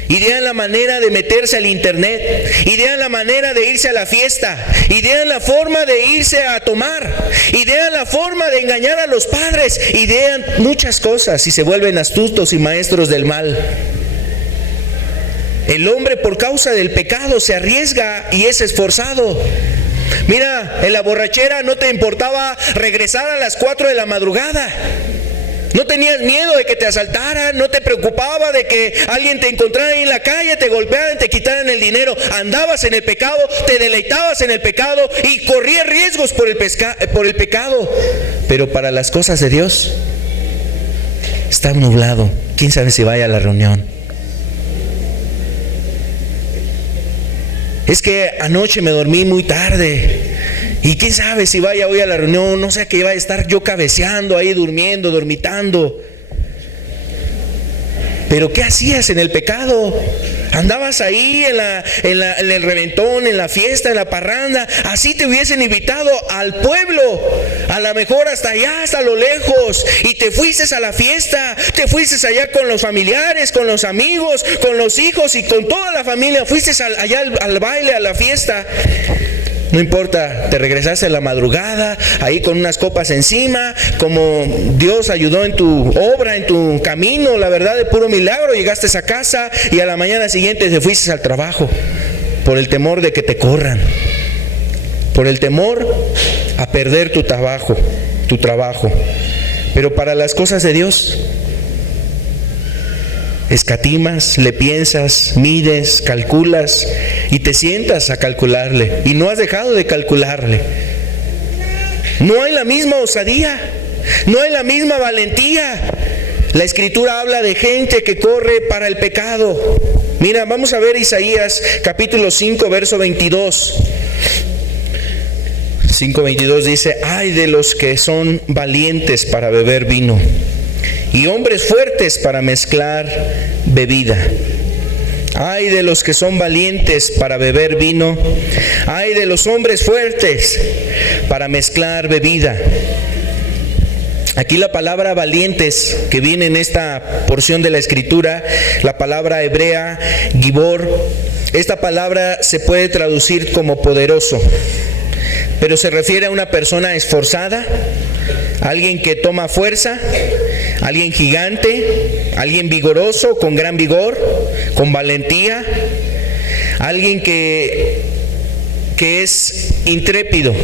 Idean la manera de meterse al internet. Idean la manera de irse a la fiesta. Idean la forma de irse a tomar. Idean la forma de engañar a los padres. Idean muchas cosas y se vuelven astutos y maestros del mal. El hombre, por causa del pecado, se arriesga y es esforzado. Mira, en la borrachera no te importaba regresar a las 4 de la madrugada. No tenías miedo de que te asaltaran, no te preocupaba de que alguien te encontrara ahí en la calle, te golpearan, te quitaran el dinero. Andabas en el pecado, te deleitabas en el pecado y corrías riesgos por el pecado. Pero para las cosas de Dios está nublado. ¿Quién sabe si vaya a la reunión? Es que anoche me dormí muy tarde y quién sabe si vaya hoy a la reunión. No sé, que iba a estar yo cabeceando ahí, durmiendo, dormitando. Pero ¿qué hacías en el pecado? Andabas ahí en el reventón, en la fiesta, en la parranda. Así te hubiesen invitado al pueblo, a lo mejor hasta allá, hasta lo lejos, y te fuiste a la fiesta, te fuiste allá con los familiares, con los amigos, con los hijos y con toda la familia. Fuiste allá al baile, a la fiesta. No importa, te regresaste a la madrugada, ahí con unas copas encima, como Dios ayudó en tu obra, en tu camino, la verdad, de puro milagro, llegaste a casa y a la mañana siguiente te fuiste al trabajo, por el temor de que te corran, por el temor a perder tu trabajo. Pero para las cosas de Dios, escatimas, le piensas, mides, calculas y te sientas a calcularle, y no has dejado de calcularle. No hay la misma osadía, no hay la misma valentía. La Escritura habla de gente que corre para el pecado. Mira, vamos a ver Isaías capítulo 5, verso 22. 5:22 dice: ay de los que son valientes para beber vino y hombres fuertes para mezclar bebida. Ay de los que son valientes para beber vino. Ay de los hombres fuertes para mezclar bebida. Aquí la palabra valientes que viene en esta porción de la Escritura, la palabra hebrea gibor, esta palabra se puede traducir como poderoso, pero se refiere a una persona esforzada, alguien que toma fuerza, alguien gigante, alguien vigoroso, con gran vigor, con valentía, alguien que que es intrépido.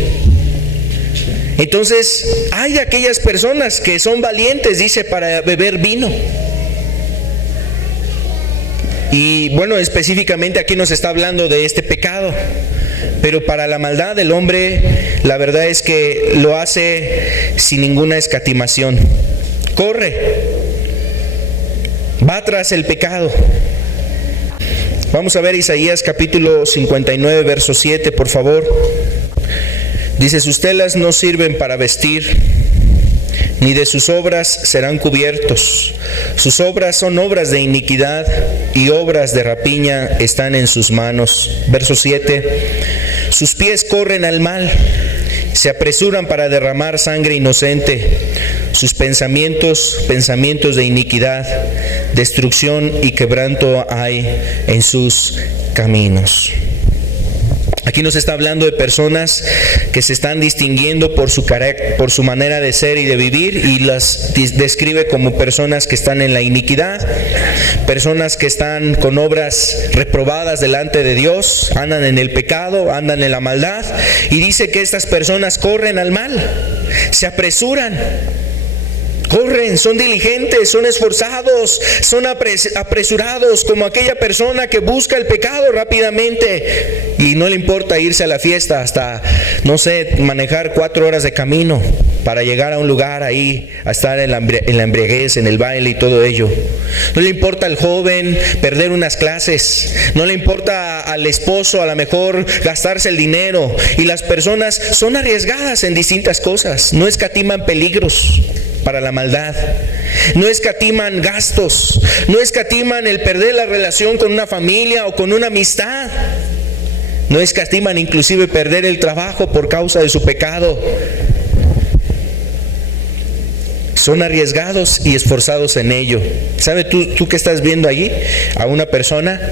Entonces, hay aquellas personas que son valientes, dice, para beber vino. Y bueno, específicamente aquí nos está hablando de este pecado. Pero para la maldad del hombre, la verdad es que lo hace sin ninguna escatimación. Corre, va tras el pecado. Vamos a ver Isaías capítulo 59, verso 7, por favor. Dice: sus telas no sirven para vestir, ni de sus obras serán cubiertos. Sus obras son obras de iniquidad, y obras de rapiña están en sus manos. Verso 7. Sus pies corren al mal, se apresuran para derramar sangre inocente. Sus pensamientos de iniquidad, destrucción y quebranto hay en sus caminos. Aquí nos está hablando de personas que se están distinguiendo por su carácter, por su manera de ser y de vivir, y las describe como personas que están en la iniquidad, personas que están con obras reprobadas delante de Dios, andan en el pecado, andan en la maldad, y dice que estas personas corren al mal, se apresuran. Corren, son diligentes, son esforzados, son apresurados, como aquella persona que busca el pecado rápidamente y no le importa irse a la fiesta, hasta, no sé, manejar 4 horas de camino para llegar a un lugar ahí, a estar en la embriaguez, en el baile y todo ello. No le importa al joven perder unas clases, no le importa al esposo a lo mejor gastarse el dinero, y las personas son arriesgadas en distintas cosas, no escatiman peligros para la maldad, no escatiman gastos, no escatiman el perder la relación con una familia o con una amistad, no escatiman inclusive perder el trabajo por causa de su pecado. Son arriesgados y esforzados en ello. ¿Sabe tú que estás viendo allí? A una persona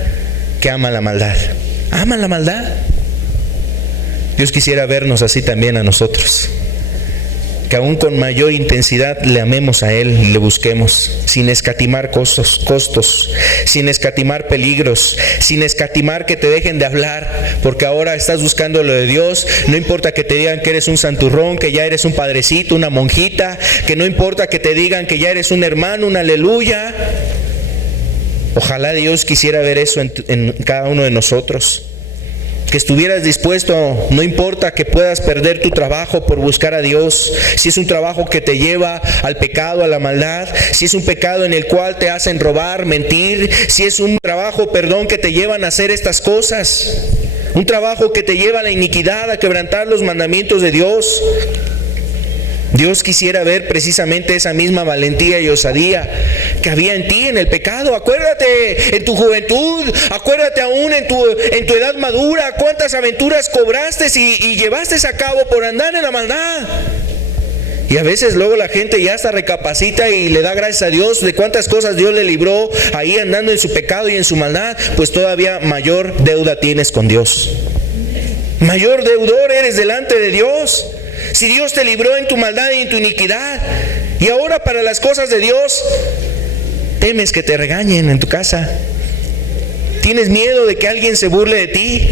que ama la maldad. ¿Ama la maldad? Dios quisiera vernos así también a nosotros, que aún con mayor intensidad le amemos a Él y le busquemos, sin escatimar costos, sin escatimar peligros, sin escatimar que te dejen de hablar, porque ahora estás buscando lo de Dios. No importa que te digan que eres un santurrón, que ya eres un padrecito, una monjita, que no importa que te digan que ya eres un hermano, un aleluya. Ojalá Dios quisiera ver eso en cada uno de nosotros. Que estuvieras dispuesto, no importa que puedas perder tu trabajo por buscar a Dios, si es un trabajo que te lleva al pecado, a la maldad, si es un pecado en el cual te hacen robar, mentir, si es un trabajo, que te llevan a hacer estas cosas, un trabajo que te lleva a la iniquidad, a quebrantar los mandamientos de Dios. Dios quisiera ver precisamente esa misma valentía y osadía que había en ti en el pecado. Acuérdate en tu juventud, acuérdate aún en tu edad madura, cuántas aventuras cobraste y llevaste a cabo por andar en la maldad. Y a veces luego la gente ya hasta recapacita y le da gracias a Dios de cuántas cosas Dios le libró ahí andando en su pecado y en su maldad. Pues todavía mayor deuda tienes con Dios, mayor deudor eres delante de Dios. Si Dios te libró en tu maldad y en tu iniquidad, y ahora para las cosas de Dios temes que te regañen en tu casa, tienes miedo de que alguien se burle de ti.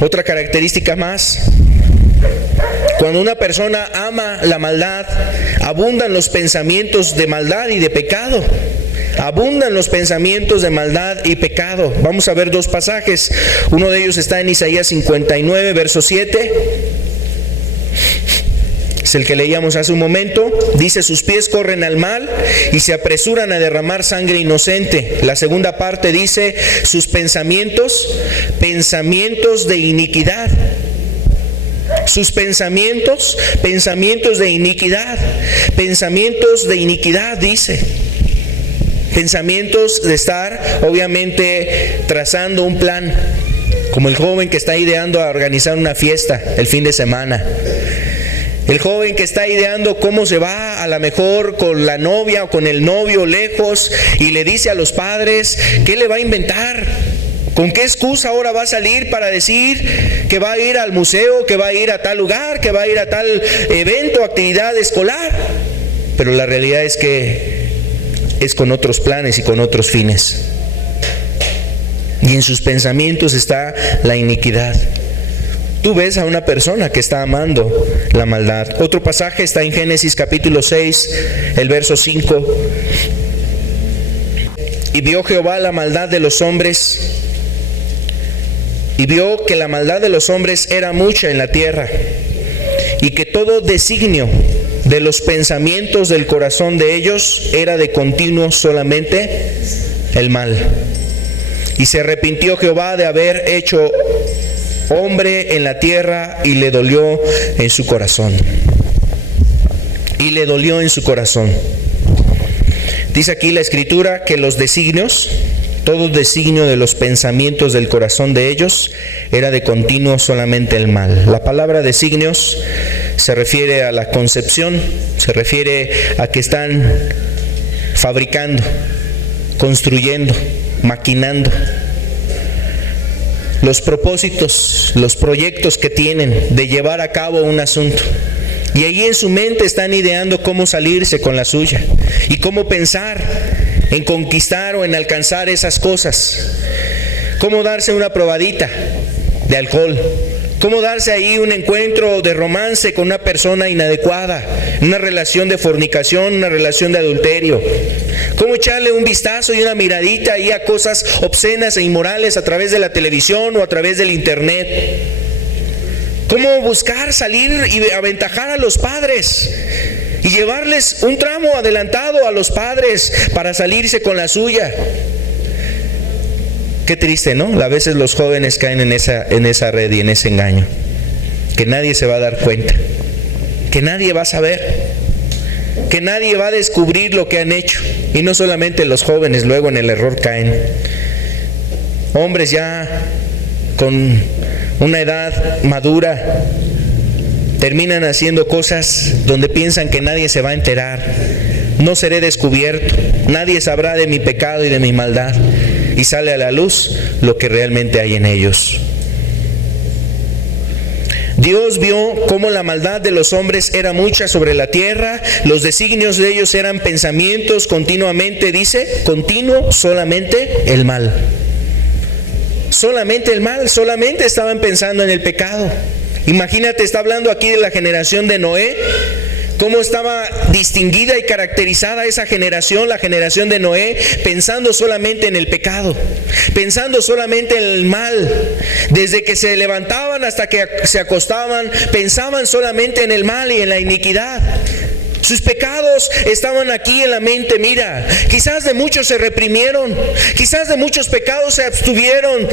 Otra característica más: cuando una persona ama la maldad, abundan los pensamientos de maldad y de pecado. Abundan los pensamientos de maldad y pecado. Vamos a ver 2 pasajes. Uno de ellos está en Isaías 59, verso 7. Es el que leíamos hace un momento. Dice: sus pies corren al mal y se apresuran a derramar sangre inocente. La segunda parte dice: sus pensamientos de iniquidad. Sus pensamientos de iniquidad. Pensamientos de iniquidad, dice. Pensamientos de estar obviamente trazando un plan, como el joven que está ideando a organizar una fiesta el fin de semana. El joven que está ideando cómo se va a lo mejor con la novia o con el novio lejos, y le dice a los padres qué le va a inventar, con qué excusa ahora va a salir para decir que va a ir al museo, que va a ir a tal lugar, que va a ir a tal evento, actividad escolar. Pero la realidad es que es con otros planes y con otros fines. y en sus pensamientos está la iniquidad. Tú ves a una persona que está amando la maldad. Otro pasaje está en Génesis capítulo 6, el verso 5. Y vio Jehová la maldad de los hombres, y vio que la maldad de los hombres era mucha en la tierra, y que todo designio de los pensamientos del corazón de ellos era de continuo solamente el mal. Y se arrepintió Jehová de haber hecho hombre en la tierra, y le dolió en su corazón. Y le dolió en su corazón. Dice aquí la Escritura que los designios, todo designio de los pensamientos del corazón de ellos era de continuo solamente el mal. La palabra designios se refiere a la concepción, se refiere a que están fabricando, construyendo, maquinando los propósitos, los proyectos que tienen de llevar a cabo un asunto. Y ahí en su mente están ideando cómo salirse con la suya y cómo pensar en conquistar o en alcanzar esas cosas. Cómo darse una probadita de alcohol, cómo darse ahí un encuentro de romance con una persona inadecuada, una relación de fornicación, una relación de adulterio. Cómo echarle un vistazo y una miradita ahí a cosas obscenas e inmorales a través de la televisión o a través del internet. Cómo buscar salir y aventajar a los padres y llevarles un tramo adelantado a los padres para salirse con la suya. Qué triste, ¿no? A veces los jóvenes caen en esa red y en ese engaño, que nadie se va a dar cuenta, que nadie va a saber, que nadie va a descubrir lo que han hecho. Y no solamente los jóvenes luego en el error caen. Hombres ya con una edad madura terminan haciendo cosas donde piensan que nadie se va a enterar. No seré descubierto, nadie sabrá de mi pecado y de mi maldad. Y sale a la luz lo que realmente hay en ellos. Dios vio cómo la maldad de los hombres era mucha sobre la tierra. Los designios de ellos eran pensamientos continuamente, dice, continuo solamente el mal. Solamente el mal, solamente estaban pensando en el pecado. Imagínate, está hablando aquí de la generación de Noé. Cómo estaba distinguida y caracterizada esa generación, la generación de Noé, pensando solamente en el pecado, pensando solamente en el mal. Desde que se levantaban hasta que se acostaban, pensaban solamente en el mal y en la iniquidad. Sus pecados estaban aquí en la mente. Mira, quizás de muchos se reprimieron, quizás de muchos pecados se abstinieron,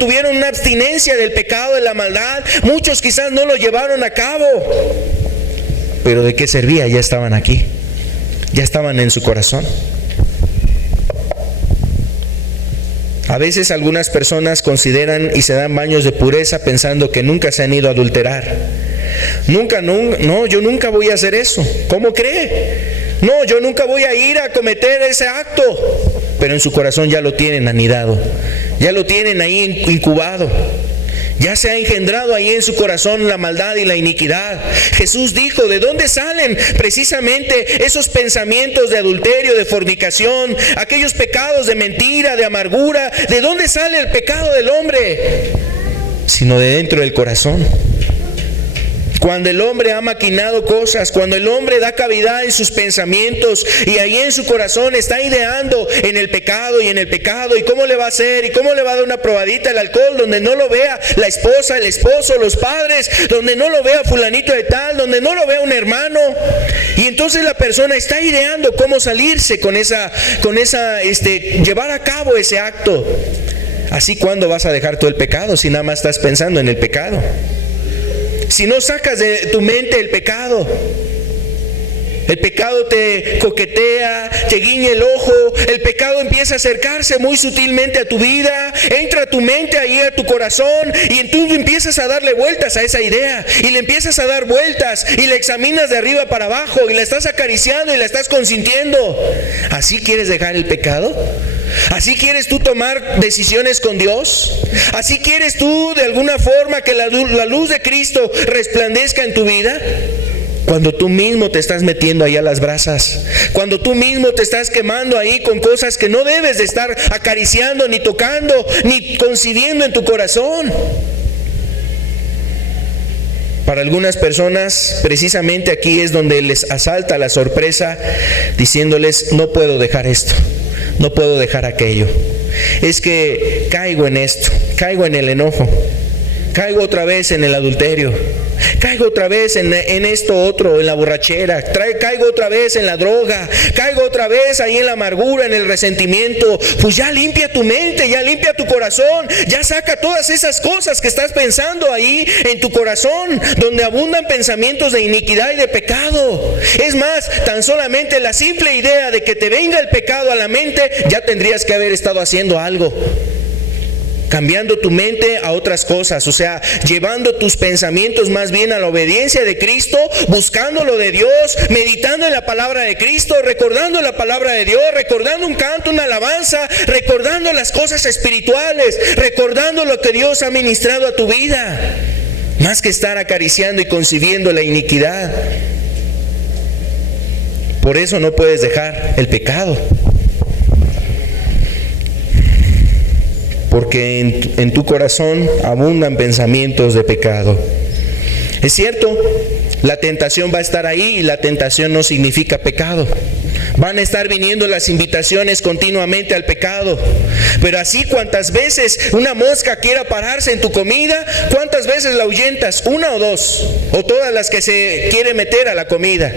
tuvieron una abstinencia del pecado, de la maldad. Muchos quizás no lo llevaron a cabo. Pero ¿de qué servía? Ya estaban aquí, ya estaban en su corazón. A veces algunas personas consideran y se dan baños de pureza pensando que nunca se han ido a adulterar. No, yo nunca voy a hacer eso. ¿Cómo cree? No, yo nunca voy a ir a cometer ese acto. Pero en su corazón ya lo tienen anidado, ya lo tienen ahí incubado. Ya se ha engendrado ahí en su corazón la maldad y la iniquidad. Jesús dijo, ¿de dónde salen precisamente esos pensamientos de adulterio, de fornicación, aquellos pecados de mentira, de amargura? ¿De dónde sale el pecado del hombre? Sino de dentro del corazón. Cuando el hombre ha maquinado cosas, cuando el hombre da cavidad en sus pensamientos y ahí en su corazón está ideando en el pecado y cómo le va a hacer y cómo le va a dar una probadita al alcohol, donde no lo vea la esposa, el esposo, los padres, donde no lo vea fulanito de tal, donde no lo vea un hermano. Y entonces la persona está ideando cómo salirse con esa llevar a cabo ese acto. Así, ¿cuándo vas a dejar tú el pecado si nada más estás pensando en el pecado? Si no sacas de tu mente el pecado te coquetea, te guiña el ojo, el pecado empieza a acercarse muy sutilmente a tu vida, entra a tu mente, ahí a tu corazón, y entonces empiezas a darle vueltas a esa idea, y le empiezas a dar vueltas, y la examinas de arriba para abajo, y la estás acariciando y la estás consintiendo. ¿Así quieres dejar el pecado? ¿Así quieres tú tomar decisiones con Dios? ¿Así quieres tú de alguna forma que la luz de Cristo resplandezca en tu vida? Cuando tú mismo te estás metiendo ahí a las brasas, cuando tú mismo te estás quemando ahí con cosas que no debes de estar acariciando, ni tocando, ni concibiendo en tu corazón. Para algunas personas, precisamente aquí es donde les asalta la sorpresa, diciéndoles: no puedo dejar esto, no puedo dejar aquello. Es que caigo en esto, caigo en el enojo, caigo otra vez en el adulterio, caigo otra vez en esto otro, en la borrachera, caigo otra vez en la droga, caigo otra vez ahí en la amargura, en el resentimiento. Pues ya limpia tu mente, ya limpia tu corazón, ya saca todas esas cosas que estás pensando ahí en tu corazón, donde abundan pensamientos de iniquidad y de pecado. Es más, tan solamente la simple idea de que te venga el pecado a la mente, ya tendrías que haber estado haciendo algo, cambiando tu mente a otras cosas, o sea, llevando tus pensamientos más bien a la obediencia de Cristo, buscando lo de Dios, meditando en la palabra de Cristo, recordando la palabra de Dios, recordando un canto, una alabanza, recordando las cosas espirituales, recordando lo que Dios ha ministrado a tu vida, más que estar acariciando y concibiendo la iniquidad. Por eso no puedes dejar el pecado, porque en tu corazón abundan pensamientos de pecado. Es cierto, la tentación va a estar ahí, y la tentación no significa pecado. Van a estar viniendo las invitaciones continuamente al pecado. Pero así, cuantas veces una mosca quiera pararse en tu comida, ¿cuántas veces la ahuyentas? ¿Una o dos? ¿O todas las que se quiere meter a la comida?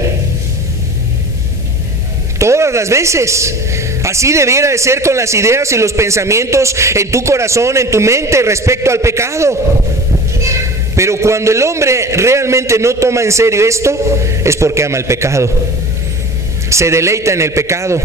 Todas las veces. Así debiera de ser con las ideas y los pensamientos en tu corazón, en tu mente respecto al pecado. Pero cuando el hombre realmente no toma en serio esto, es porque ama el pecado. Se deleita en el pecado.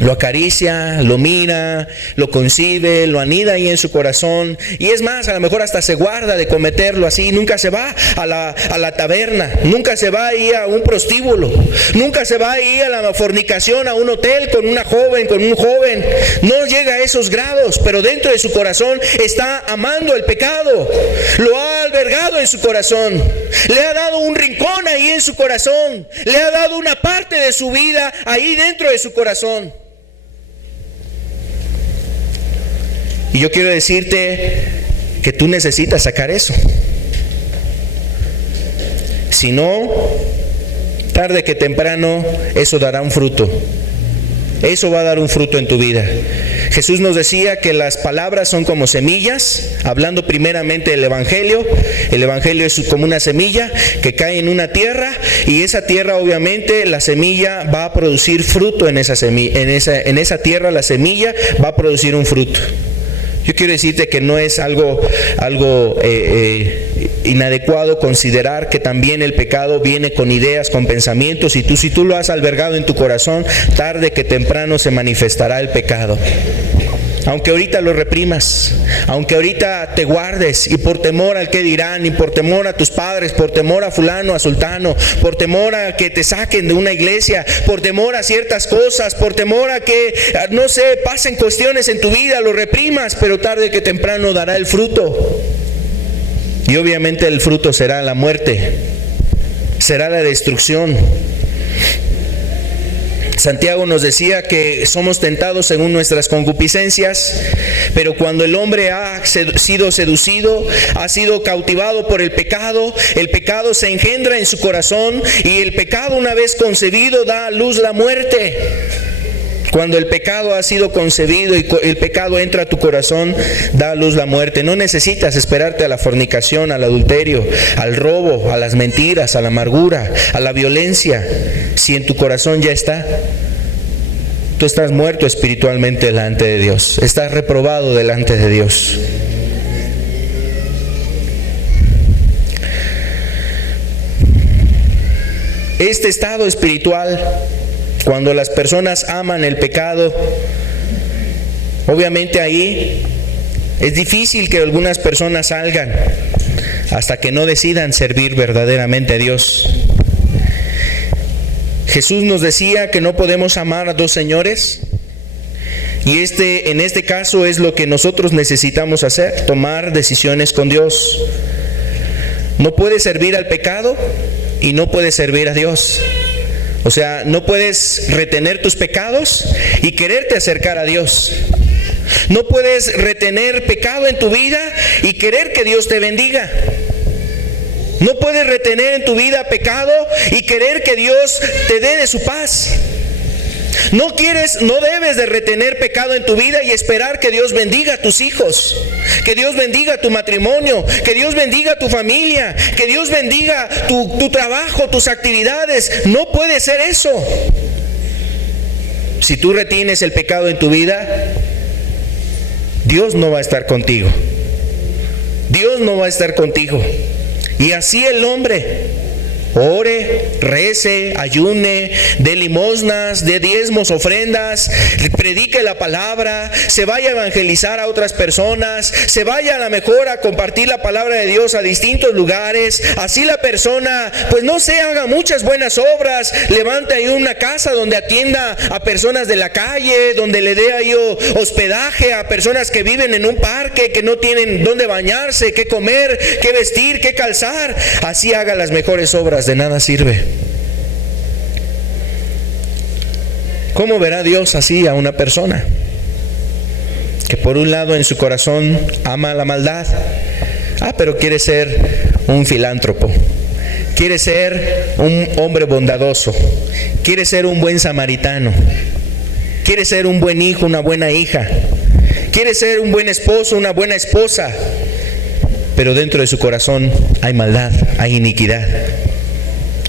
Lo acaricia, lo mira, lo concibe, lo anida ahí en su corazón. Y es más, a lo mejor hasta se guarda de cometerlo así. Nunca se va a la taberna, nunca se va ahí a un prostíbulo, nunca se va ahí a la fornicación, a un hotel con una joven, con un joven. No llega a esos grados, pero dentro de su corazón está amando el pecado. Lo ha albergado en su corazón. Le ha dado un rincón ahí en su corazón. Le ha dado una parte de su vida ahí dentro de su corazón. Y yo quiero decirte que tú necesitas sacar eso. Si no, tarde que temprano, eso dará un fruto. Eso va a dar un fruto en tu vida. Jesús nos decía que las palabras son como semillas, hablando primeramente del Evangelio. El Evangelio es como una semilla que cae en una tierra, y esa tierra, obviamente, la semilla va a producir fruto en esa semilla. En esa tierra la semilla va a producir un fruto. Yo quiero decirte que no es algo inadecuado considerar que también el pecado viene con ideas, con pensamientos, y si tú lo has albergado en tu corazón, tarde que temprano se manifestará el pecado. Aunque ahorita lo reprimas, aunque ahorita te guardes, y por temor al que dirán, y por temor a tus padres, por temor a fulano, a sultano, por temor a que te saquen de una iglesia, por temor a ciertas cosas, por temor a que, no sé, pasen cuestiones en tu vida, lo reprimas, pero tarde que temprano dará el fruto. Y obviamente el fruto será la muerte, será la destrucción. Santiago nos decía que somos tentados según nuestras concupiscencias, pero cuando el hombre ha sido seducido, ha sido cautivado por el pecado se engendra en su corazón, y el pecado, una vez concebido, da a luz la muerte. Cuando el pecado ha sido concebido y el pecado entra a tu corazón, da a luz la muerte. No necesitas esperarte a la fornicación, al adulterio, al robo, a las mentiras, a la amargura, a la violencia. Si en tu corazón ya está, tú estás muerto espiritualmente delante de Dios. Estás reprobado delante de Dios. Este estado espiritual, cuando las personas aman el pecado, obviamente ahí es difícil que algunas personas salgan hasta que no decidan servir verdaderamente a Dios. Jesús nos decía que no podemos amar a dos señores, y en este caso es lo que nosotros necesitamos hacer: tomar decisiones con Dios. No puedes servir al pecado y no puedes servir a Dios. O sea, no puedes retener tus pecados y quererte acercar a Dios. No puedes retener pecado en tu vida y querer que Dios te bendiga. No puedes retener en tu vida pecado y querer que Dios te dé de su paz. No debes de retener pecado en tu vida y esperar que Dios bendiga a tus hijos, que Dios bendiga tu matrimonio, que Dios bendiga tu familia, que Dios bendiga tu trabajo, tus actividades. No puede ser eso. Si tú retienes el pecado en tu vida, Dios no va a estar contigo. Dios no va a estar contigo. Y así el hombre ore, rece, ayune, dé limosnas, dé diezmos, ofrendas, predique la palabra, se vaya a evangelizar a otras personas, se vaya a la mejor a compartir la palabra de Dios a distintos lugares. Así la persona, pues no sé, haga muchas buenas obras, levante ahí una casa donde atienda a personas de la calle, donde le dé ahí hospedaje a personas que viven en un parque, que no tienen dónde bañarse, qué comer, qué vestir, qué calzar. Así haga las mejores obras. De nada sirve. ¿Cómo verá Dios así a una persona que por un lado en su corazón ama la maldad, pero quiere ser un filántropo, quiere ser un hombre bondadoso, quiere ser un buen samaritano, quiere ser un buen hijo, una buena hija, quiere ser un buen esposo, una buena esposa, pero dentro de su corazón hay maldad, hay iniquidad?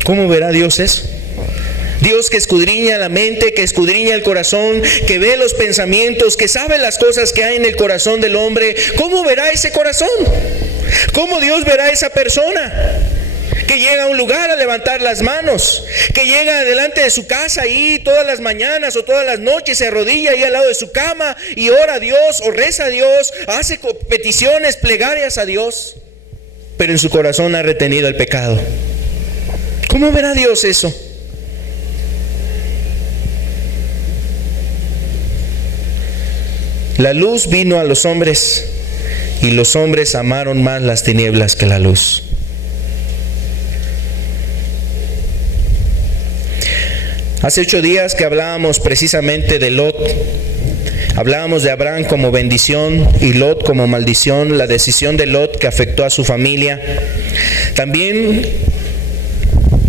¿Cómo verá Dios eso? Dios, que escudriña la mente, que escudriña el corazón, que ve los pensamientos, que sabe las cosas que hay en el corazón del hombre. ¿Cómo verá ese corazón? ¿Cómo Dios verá a esa persona que llega a un lugar a levantar las manos, que llega delante de su casa ahí todas las mañanas o todas las noches, se arrodilla ahí al lado de su cama y ora a Dios o reza a Dios, hace peticiones, plegarias a Dios, pero en su corazón ha retenido el pecado? ¿Cómo verá Dios eso? La luz vino a los hombres y los hombres amaron más las tinieblas que la luz. Hace 8 días que hablábamos precisamente de Lot. Hablábamos de Abraham como bendición y Lot como maldición, la decisión de Lot que afectó a su familia. También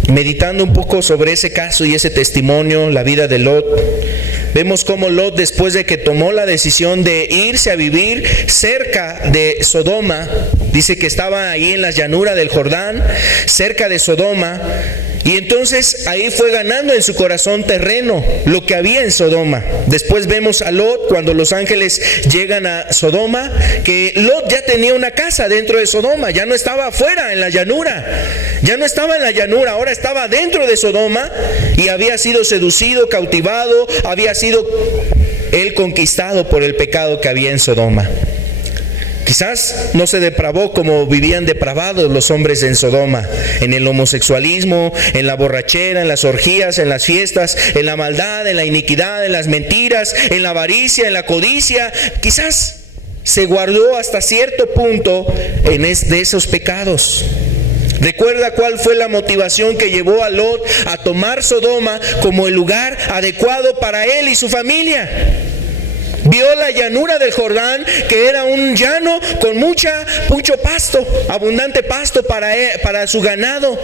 meditando un poco sobre ese caso y ese testimonio, la vida de Lot, vemos cómo Lot, después de que tomó la decisión de irse a vivir cerca de Sodoma, dice que estaba ahí en la llanura del Jordán, cerca de Sodoma, y entonces ahí fue ganando en su corazón terreno lo que había en Sodoma. Después vemos a Lot cuando los ángeles llegan a Sodoma, que Lot ya tenía una casa dentro de Sodoma, ya no estaba afuera en la llanura, ya no estaba en la llanura, ahora estaba dentro de Sodoma y había sido seducido, cautivado, había sido él conquistado por el pecado que había en Sodoma. Quizás no se depravó como vivían depravados los hombres en Sodoma, en el homosexualismo, en la borrachera, en las orgías, en las fiestas, en la maldad, en la iniquidad, en las mentiras, en la avaricia, en la codicia. Quizás se guardó hasta cierto punto de esos pecados. Recuerda cuál fue la motivación que llevó a Lot a tomar Sodoma como el lugar adecuado para él y su familia. Vio la llanura del Jordán, que era un llano con mucho pasto, abundante pasto para su ganado.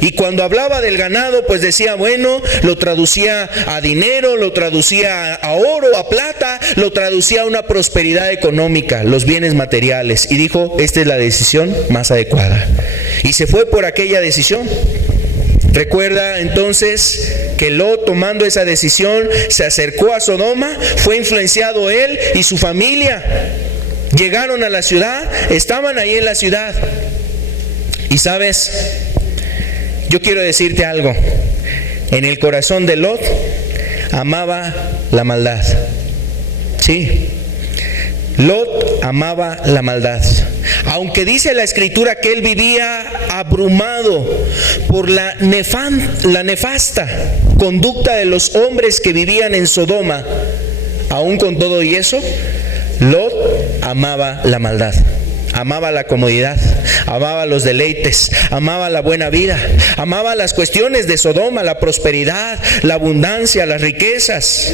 Y cuando hablaba del ganado, pues decía, bueno, lo traducía a dinero, lo traducía a oro, a plata, lo traducía a una prosperidad económica, los bienes materiales. Y dijo, esta es la decisión más adecuada. Y se fue por aquella decisión. Recuerda entonces que Lot, tomando esa decisión, se acercó a Sodoma, fue influenciado él y su familia. Llegaron a la ciudad, estaban ahí en la ciudad. Y sabes, yo quiero decirte algo. En el corazón de Lot amaba la maldad. Sí, Lot amaba la maldad. Aunque dice la Escritura que él vivía abrumado por la nefasta conducta de los hombres que vivían en Sodoma, aún con todo y eso, Lot amaba la maldad. Amaba la comodidad, amaba los deleites, amaba la buena vida, amaba las cuestiones de Sodoma, la prosperidad, la abundancia, las riquezas.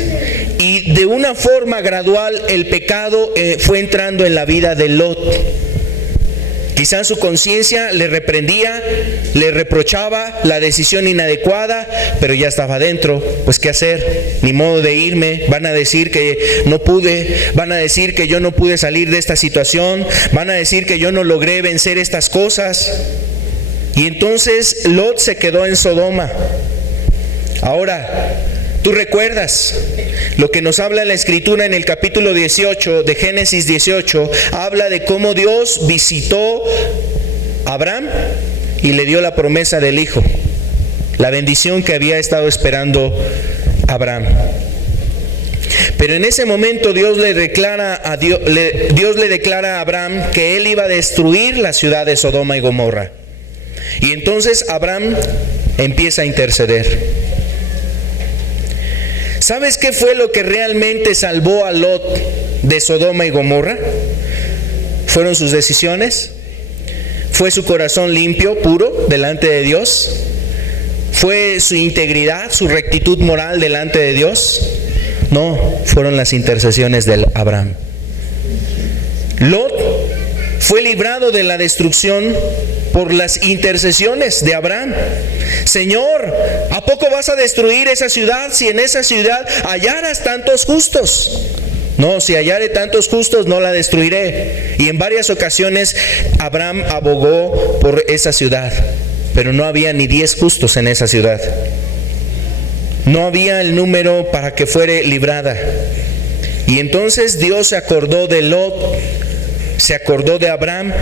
Y de una forma gradual el pecado fue entrando en la vida de Lot. Quizás su conciencia le reprendía, le reprochaba la decisión inadecuada, pero ya estaba dentro. Pues qué hacer, ni modo de irme. Van a decir que no pude, van a decir que yo no pude salir de esta situación, van a decir que yo no logré vencer estas cosas. Y entonces Lot se quedó en Sodoma. Ahora, tú recuerdas lo que nos habla la Escritura en el capítulo 18 de Génesis 18, habla de cómo Dios visitó a Abraham y le dio la promesa del hijo, la bendición que había estado esperando Abraham. Pero en ese momento Dios le declara a Abraham que él iba a destruir la ciudad de Sodoma y Gomorra. Y entonces Abraham empieza a interceder. ¿Sabes qué fue lo que realmente salvó a Lot de Sodoma y Gomorra? ¿Fueron sus decisiones? ¿Fue su corazón limpio, puro, delante de Dios? ¿Fue su integridad, su rectitud moral delante de Dios? No, fueron las intercesiones de Abraham. Lot fue librado de la destrucción por las intercesiones de Abraham. Señor, ¿a poco vas a destruir esa ciudad si en esa ciudad hallaras tantos justos? No, si hallare tantos justos no la destruiré. Y en varias ocasiones Abraham abogó por esa ciudad, pero no había ni 10 justos en esa ciudad. No había el número para que fuere librada. Y entonces Dios se acordó de Lot, se acordó de Abraham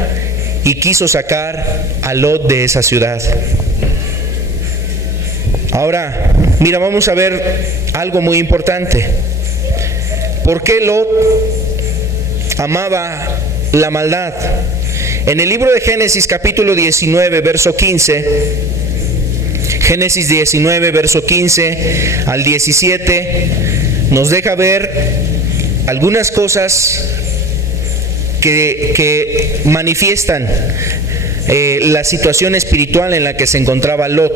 y quiso sacar a Lot de esa ciudad. Ahora, mira, vamos a ver algo muy importante. ¿Por qué Lot amaba la maldad? En el libro de Génesis capítulo 19, verso 15, Génesis 19, verso 15 al 17, nos deja ver algunas cosas que manifiestan la situación espiritual en la que se encontraba Lot.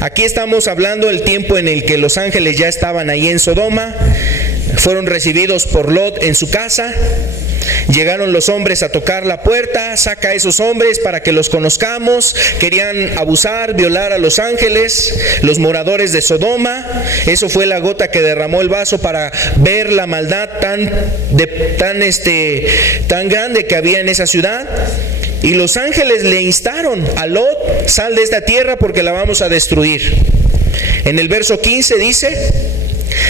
Aquí estamos hablando del tiempo en el que los ángeles ya estaban ahí en Sodoma, fueron recibidos por Lot en su casa. Llegaron los hombres a tocar la puerta, saca a esos hombres para que los conozcamos. Querían abusar, violar a los ángeles, los moradores de Sodoma. Eso fue la gota que derramó el vaso para ver la maldad tan grande que había en esa ciudad. Y los ángeles le instaron a Lot: sal de esta tierra porque la vamos a destruir. En el verso 15 dice: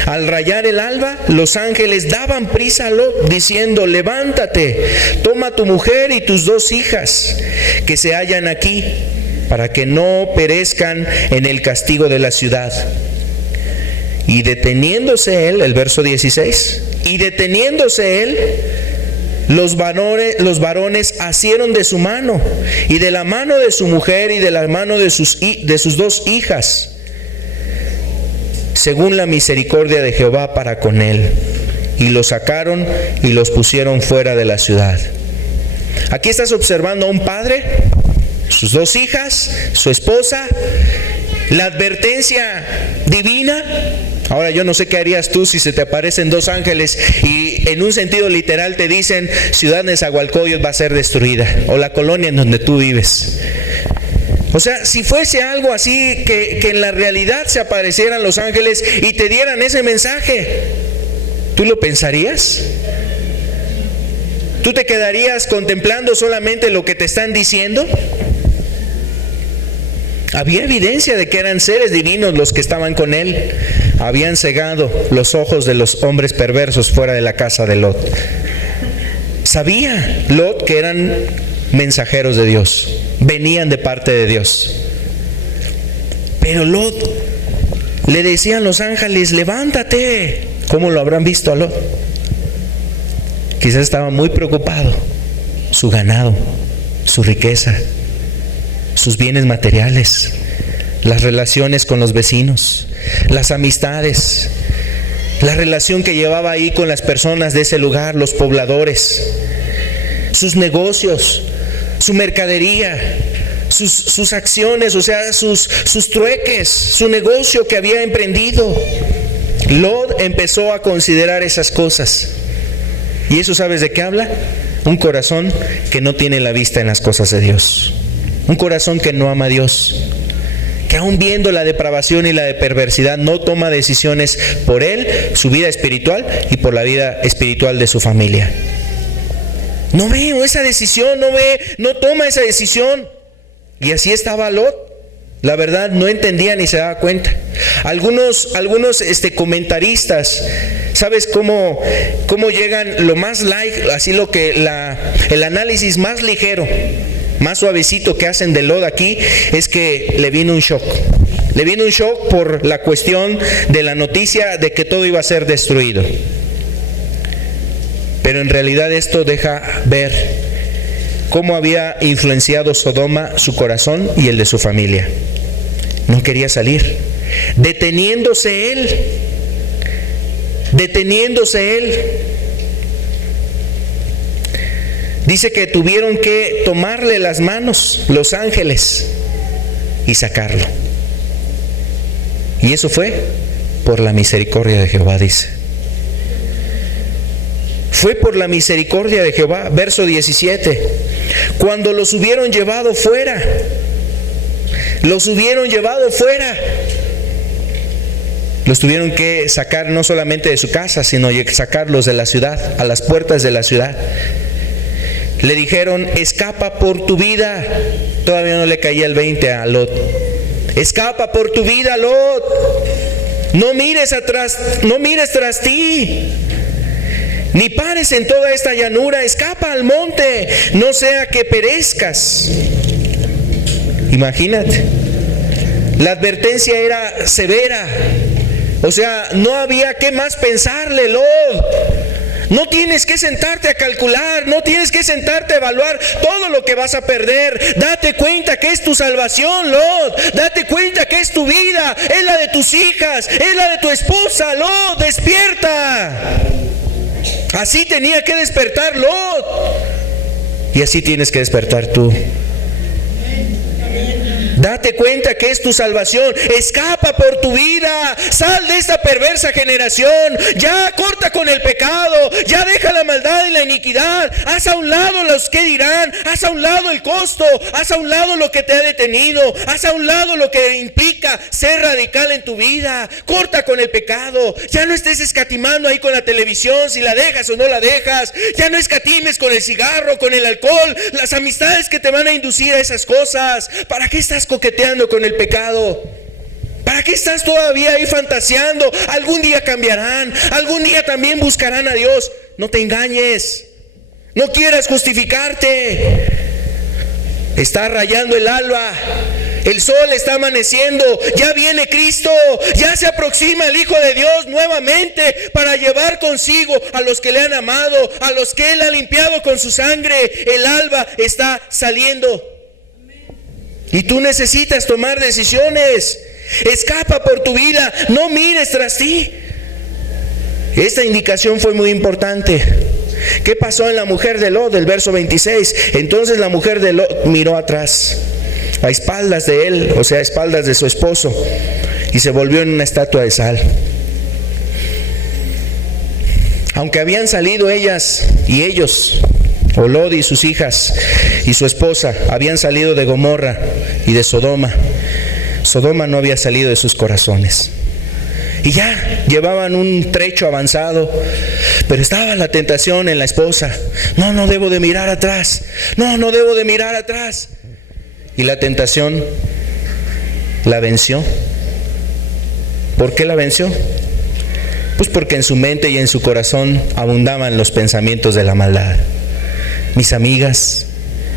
al rayar el alba, los ángeles daban prisa a Lot, diciendo: levántate, toma tu mujer y tus 2 hijas que se hallan aquí, para que no perezcan en el castigo de la ciudad. Y deteniéndose él, el verso 16, y deteniéndose él, los varones asieron de su mano y de la mano de su mujer y de la mano de sus 2 hijas, según la misericordia de Jehová para con él, y los sacaron y los pusieron fuera de la ciudad. Aquí estás observando a un padre, sus 2 hijas, su esposa, la advertencia divina. Ahora, yo no sé qué harías tú si se te aparecen 2 ángeles y en un sentido literal te dicen: Ciudad Nezahualcóyotl va a ser destruida, o la colonia en donde tú vives. O sea, si fuese algo así, que en la realidad se aparecieran los ángeles y te dieran ese mensaje, ¿tú lo pensarías? ¿Tú te quedarías contemplando solamente lo que te están diciendo? Había evidencia de que eran seres divinos los que estaban con él. Habían cegado los ojos de los hombres perversos fuera de la casa de Lot. Sabía Lot que eran mensajeros de Dios, venían de parte de Dios. Pero Lot, le decían los ángeles: levántate. ¿Cómo lo habrán visto a Lot? Quizás estaba muy preocupado. Su ganado, su riqueza, sus bienes materiales, las relaciones con los vecinos, las amistades, la relación que llevaba ahí con las personas de ese lugar, los pobladores. sus negocios, su mercadería, sus acciones, o sea, sus trueques, su negocio que había emprendido. Lot empezó a considerar esas cosas. ¿Y eso sabes de qué habla? Un corazón que no tiene la vista en las cosas de Dios. Un corazón que no ama a Dios, que aún viendo la depravación y la perversidad no toma decisiones por él, su vida espiritual y por la vida espiritual de su familia. No ve esa decisión, no toma esa decisión. Y así estaba Lot. La verdad no entendía ni se daba cuenta. Algunos comentaristas, ¿sabes cómo llegan lo más light, así el análisis más ligero, más suavecito que hacen de Lot aquí es que le vino un shock. Le vino un shock por la cuestión de la noticia de que todo iba a ser destruido. Pero en realidad esto deja ver cómo había influenciado Sodoma su corazón y el de su familia. No quería salir. Deteniéndose él. Dice que tuvieron que tomarle las manos los ángeles y sacarlo. Y eso fue por la misericordia de Jehová, dice. Fue por la misericordia de Jehová. Verso 17. Cuando los hubieron llevado fuera. Los tuvieron que sacar no solamente de su casa, sino sacarlos de la ciudad, a las puertas de la ciudad. Le dijeron: escapa por tu vida. Todavía no le caía el 20 a Lot. Escapa por tu vida, Lot. No mires atrás, no mires tras ti, ni pares en toda esta llanura. Escapa al monte, no sea que perezcas. Imagínate, la advertencia era severa. O sea, no había qué más pensarle, Lot. No tienes que sentarte a calcular, no tienes que sentarte a evaluar todo lo que vas a perder. Date cuenta que es tu salvación, Lot. Date cuenta que es tu vida, es la de tus hijas, es la de tu esposa, Lot. Despierta. Así tenía que despertar Lot. Y así tienes que despertar tú. Date cuenta que es tu salvación. Escapa por tu vida. Sal de esta perversa generación. Ya corta con el pecado. Ya deja la maldad y la iniquidad. Haz a un lado los que dirán. Haz a un lado el costo. Haz a un lado lo que te ha detenido. Haz a un lado lo que implica ser radical en tu vida. Corta con el pecado. Ya no estés escatimando ahí con la televisión, si la dejas o no la dejas. Ya no escatimes con el cigarro, con el alcohol, las amistades que te van a inducir a esas cosas. ¿Para qué estás coqueteando con el pecado? ¿Para qué estás todavía ahí fantaseando? Algún día cambiarán, algún día también buscarán a Dios. No te engañes, no quieras justificarte. Está rayando el alba, el sol está amaneciendo, ya viene Cristo, ya se aproxima el Hijo de Dios nuevamente para llevar consigo a los que le han amado, a los que Él ha limpiado con su sangre. El alba está saliendo. Y tú necesitas tomar decisiones. Escapa por tu vida, no mires tras ti. Esta indicación fue muy importante. ¿Qué pasó en la mujer de Lot? Del verso 26. Entonces la mujer de Lot miró atrás, a espaldas de él, o sea, a espaldas de su esposo, y se volvió en una estatua de sal. Aunque habían salido ellas y ellos, o Lot y sus hijas y su esposa, habían salido de Gomorra y de Sodoma, Sodoma no había salido de sus corazones. Y ya llevaban un trecho avanzado, pero estaba la tentación en la esposa. No debo de mirar atrás. No debo de mirar atrás. Y la tentación la venció. ¿Por qué la venció? Pues porque en su mente y en su corazón abundaban los pensamientos de la maldad. Mis amigas,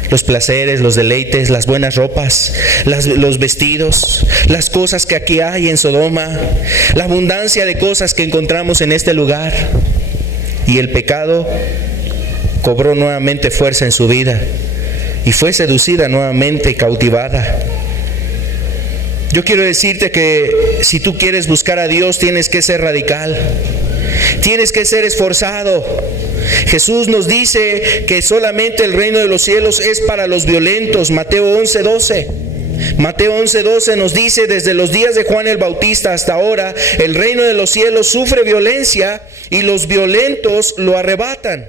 los placeres, los deleites, las buenas ropas, los vestidos, las cosas que aquí hay en Sodoma, la abundancia de cosas que encontramos en este lugar. Y el pecado cobró nuevamente fuerza en su vida y fue seducida nuevamente y cautivada. Yo quiero decirte que si tú quieres buscar a Dios, tienes que ser radical. Tienes que ser esforzado. Jesús nos dice que solamente el reino de los cielos es para los violentos. Mateo 11:12. Mateo 11:12 nos dice: desde los días de Juan el Bautista hasta ahora, el reino de los cielos sufre violencia y los violentos lo arrebatan.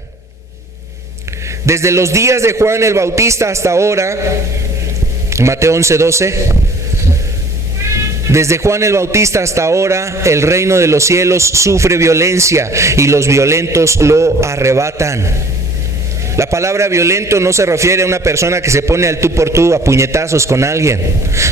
Desde los días de Juan el Bautista hasta ahora, Mateo 11:12, desde Juan el Bautista hasta ahora, el reino de los cielos sufre violencia y los violentos lo arrebatan. La palabra violento no se refiere a una persona que se pone al tú por tú a puñetazos con alguien.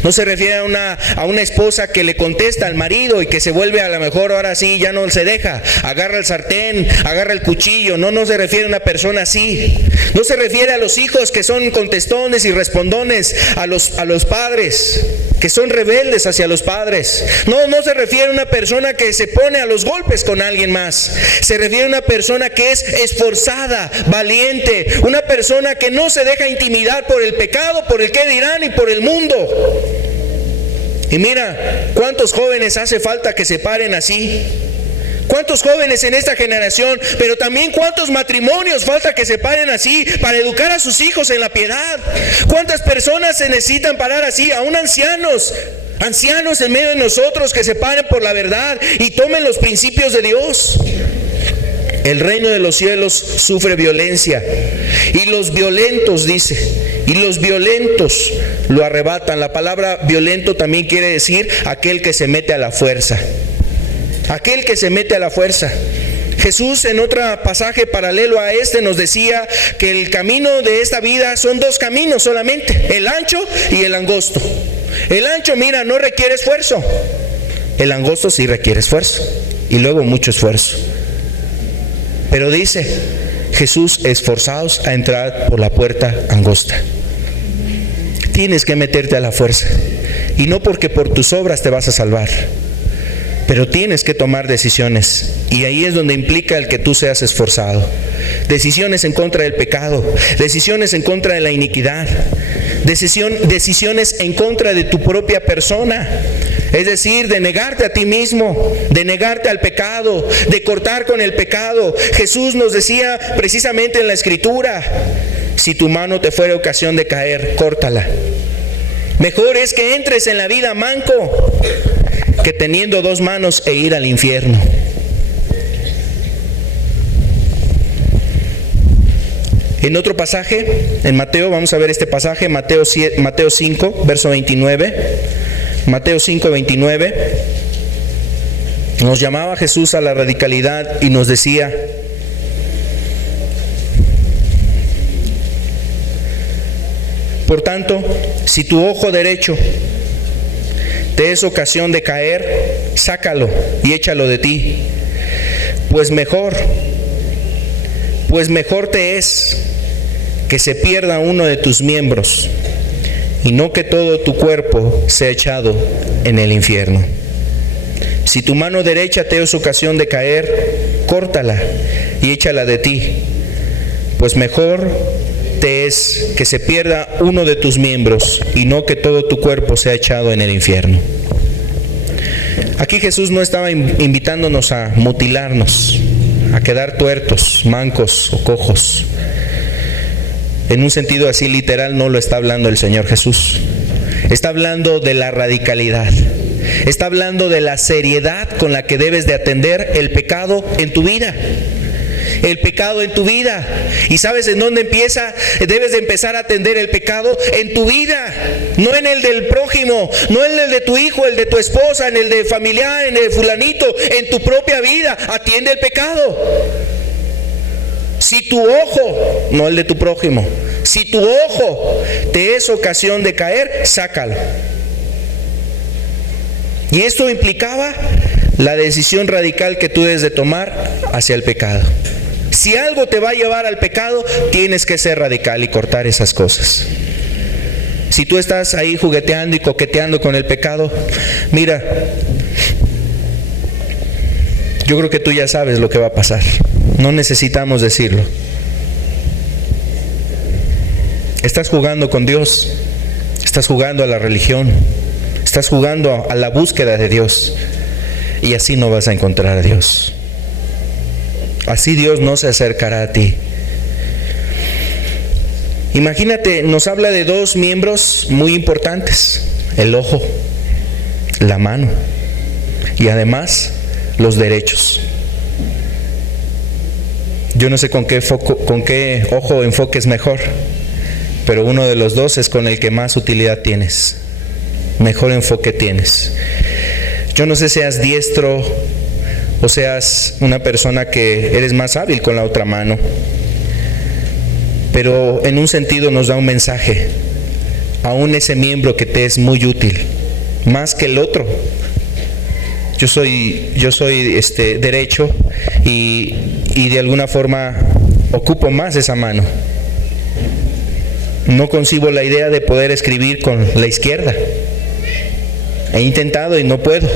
No se refiere a una esposa que le contesta al marido y que se vuelve, a lo mejor ahora sí ya no se deja, agarra el sartén, agarra el cuchillo. No se refiere a una persona así. No se refiere a los hijos que son contestones y respondones, a los padres que son rebeldes hacia los padres. No se refiere a una persona que se pone a los golpes con alguien más. Se refiere a una persona que es esforzada, valiente, una persona que no se deja intimidar por el pecado, por el qué dirán y por el mundo. Y mira, ¿cuántos jóvenes hace falta que se paren así? ¿Cuántos jóvenes en esta generación, pero también cuántos matrimonios falta que se paren así para educar a sus hijos en la piedad? ¿Cuántas personas se necesitan parar así? Aún ancianos en medio de nosotros, que se paren por la verdad y tomen los principios de Dios. El reino de los cielos sufre violencia y los violentos, dice, y los violentos lo arrebatan. La palabra violento también quiere decir aquel que se mete a la fuerza. Aquel que se mete a la fuerza. Jesús, en otro pasaje paralelo a este, nos decía que el camino de esta vida son dos caminos solamente: el ancho y el angosto. El ancho, mira, no requiere esfuerzo. El angosto sí requiere esfuerzo, y luego mucho esfuerzo. Pero dice Jesús: esforzaos a entrar por la puerta angosta. Tienes que meterte a la fuerza, y no porque por tus obras te vas a salvar, pero tienes que tomar decisiones, y ahí es donde implica el que tú seas esforzado. Decisiones en contra del pecado, decisiones en contra de la iniquidad, decisiones en contra de tu propia persona. Es decir, de negarte a ti mismo, de negarte al pecado, de cortar con el pecado. Jesús nos decía precisamente en la Escritura: si tu mano te fuera ocasión de caer, córtala. Mejor es que entres en la vida manco que teniendo dos manos e ir al infierno. En otro pasaje, en Mateo, vamos a ver este pasaje, Mateo 5, verso 29. Mateo 5, 29. Nos llamaba Jesús a la radicalidad y nos decía: por tanto, si tu ojo derecho te es ocasión de caer, sácalo y échalo de ti, pues mejor te es que se pierda uno de tus miembros y no que todo tu cuerpo sea echado en el infierno. Si tu mano derecha te es ocasión de caer, córtala y échala de ti, pues mejor te es que se pierda uno de tus miembros y no que todo tu cuerpo sea echado en el infierno. Aquí Jesús no estaba invitándonos a mutilarnos, a quedar tuertos, mancos o cojos. En un sentido así literal no lo está hablando el Señor Jesús. Está hablando de la radicalidad. Está hablando de la seriedad con la que debes de atender el pecado en tu vida. El pecado en tu vida. ¿Y sabes en dónde empieza? Debes de empezar a atender el pecado en tu vida, no en el del prójimo, no en el de tu hijo, el de tu esposa, en el de familiar, en el de fulanito, en tu propia vida. Atiende el pecado. Si tu ojo, no el de tu prójimo, si tu ojo te es ocasión de caer, sácalo. Y esto implicaba la decisión radical que tú debes de tomar hacia el pecado. Si algo te va a llevar al pecado, tienes que ser radical y cortar esas cosas. Si tú estás ahí jugueteando y coqueteando con el pecado, mira, yo creo que tú ya sabes lo que va a pasar. No necesitamos decirlo. Estás jugando con Dios, estás jugando a la religión, estás jugando a la búsqueda de Dios, y así no vas a encontrar a Dios. así Dios no se acercará a ti. Imagínate, nos habla de dos miembros muy importantes: el ojo, la mano, y además los derechos. Yo no sé con qué ojo enfoques mejor, pero uno de los dos es con el que más utilidad tienes, mejor enfoque tienes. Yo no sé si seas diestro o seas una persona que eres más hábil con la otra mano, pero en un sentido nos da un mensaje: aún ese miembro que te es muy útil, más que el otro. Yo soy derecho y de alguna forma ocupo más esa mano. No concibo la idea de poder escribir con la izquierda. He intentado y no puedo.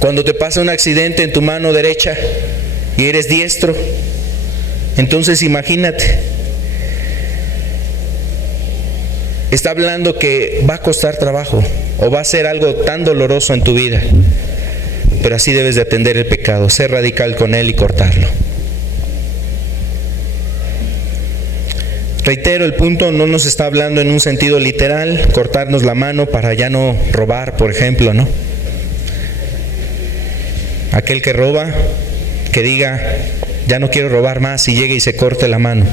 Cuando te pasa un accidente en tu mano derecha y eres diestro, entonces imagínate. Está hablando que va a costar trabajo o va a ser algo tan doloroso en tu vida, pero así debes de atender el pecado, ser radical con él y cortarlo. Reitero, el punto no nos está hablando en un sentido literal, cortarnos la mano para ya no robar, por ejemplo, ¿no? Aquel que roba, que diga, ya no quiero robar más, y llegue y se corte la mano.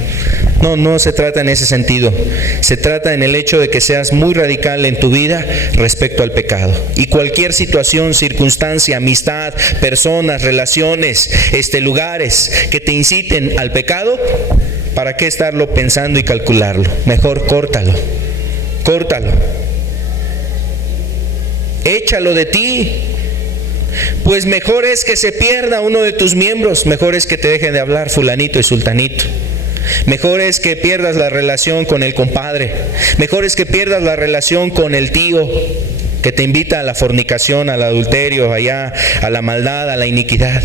No se trata en ese sentido. Se trata en el hecho de que seas muy radical en tu vida respecto al pecado. Y cualquier situación, circunstancia, amistad, personas, relaciones, lugares que te inciten al pecado, ¿para qué estarlo pensando y calcularlo? Mejor córtalo. Échalo de ti. Pues mejor es que se pierda uno de tus miembros, mejor es que te dejen de hablar fulanito y sultanito. Mejor es que pierdas la relación con el compadre. Mejor es que pierdas la relación con el tío que te invita a la fornicación, al adulterio, allá, a la maldad, a la iniquidad.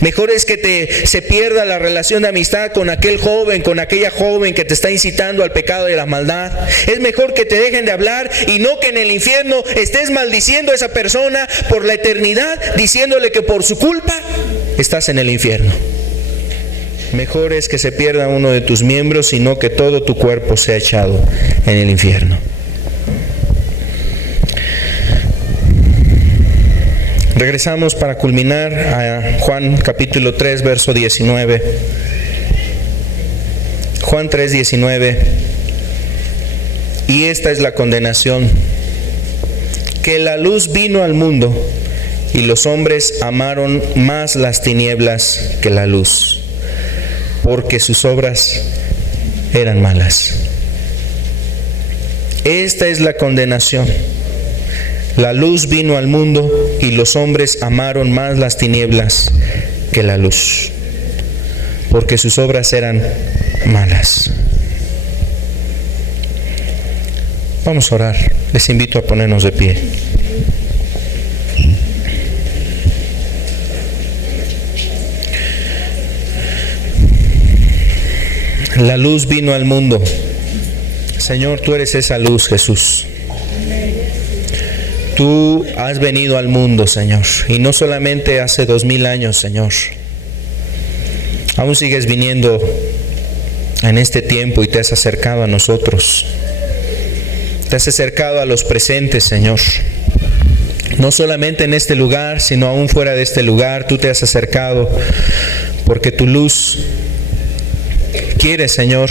Mejor es que se pierda la relación de amistad con aquel joven, con aquella joven que te está incitando al pecado y a la maldad. Es mejor que te dejen de hablar y no que en el infierno estés maldiciendo a esa persona por la eternidad, diciéndole que por su culpa estás en el infierno. Mejor es que se pierda uno de tus miembros y no que todo tu cuerpo sea echado en el infierno. Regresamos para culminar a Juan capítulo 3, verso 19. Juan 3, 19. Y esta es la condenación: que la luz vino al mundo y los hombres amaron más las tinieblas que la luz, porque sus obras eran malas. Esta es la condenación: la luz vino al mundo y los hombres amaron más las tinieblas que la luz, porque sus obras eran malas. Vamos a orar. Les invito a ponernos de pie. La luz vino al mundo. Señor, tú eres esa luz, Jesús. Tú has venido al mundo, Señor, y no solamente hace 2000 años, Señor. Aún sigues viniendo en este tiempo y te has acercado a nosotros. Te has acercado a los presentes, Señor. No solamente en este lugar, sino aún fuera de este lugar, tú te has acercado porque tu luz quiere, Señor,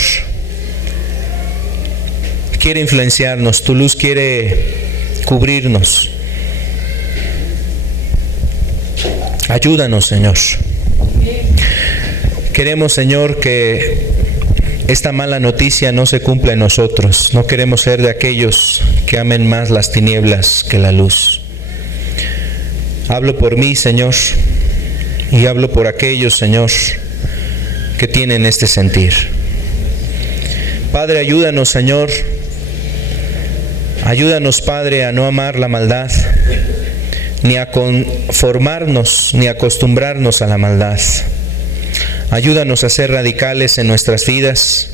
quiere influenciarnos, tu luz quiere cubrirnos. Ayúdanos, Señor. Queremos, Señor, que esta mala noticia no se cumpla en nosotros. No queremos ser de aquellos que amen más las tinieblas que la luz. Hablo por mí, Señor, y hablo por aquellos, Señor, que tienen este sentir. Padre, ayúdanos, Señor. Ayúdanos, Padre, a no amar la maldad, ni a conformarnos, ni a acostumbrarnos a la maldad. Ayúdanos a ser radicales en nuestras vidas,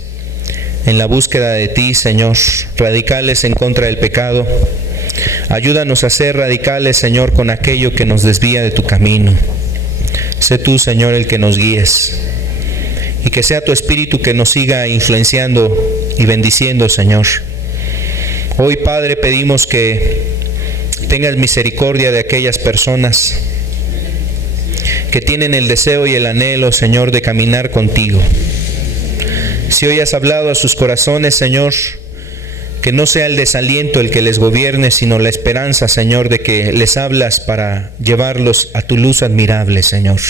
en la búsqueda de ti, Señor, radicales en contra del pecado. Ayúdanos a ser radicales, Señor, con aquello que nos desvía de tu camino. Sé tú, Señor, el que nos guíes. Y que sea tu Espíritu que nos siga influenciando y bendiciendo, Señor. Hoy, Padre, pedimos que tengas misericordia de aquellas personas que tienen el deseo y el anhelo, Señor, de caminar contigo. Si hoy has hablado a sus corazones, Señor, que no sea el desaliento el que les gobierne, sino la esperanza, Señor, de que les hablas para llevarlos a tu luz admirable, Señor.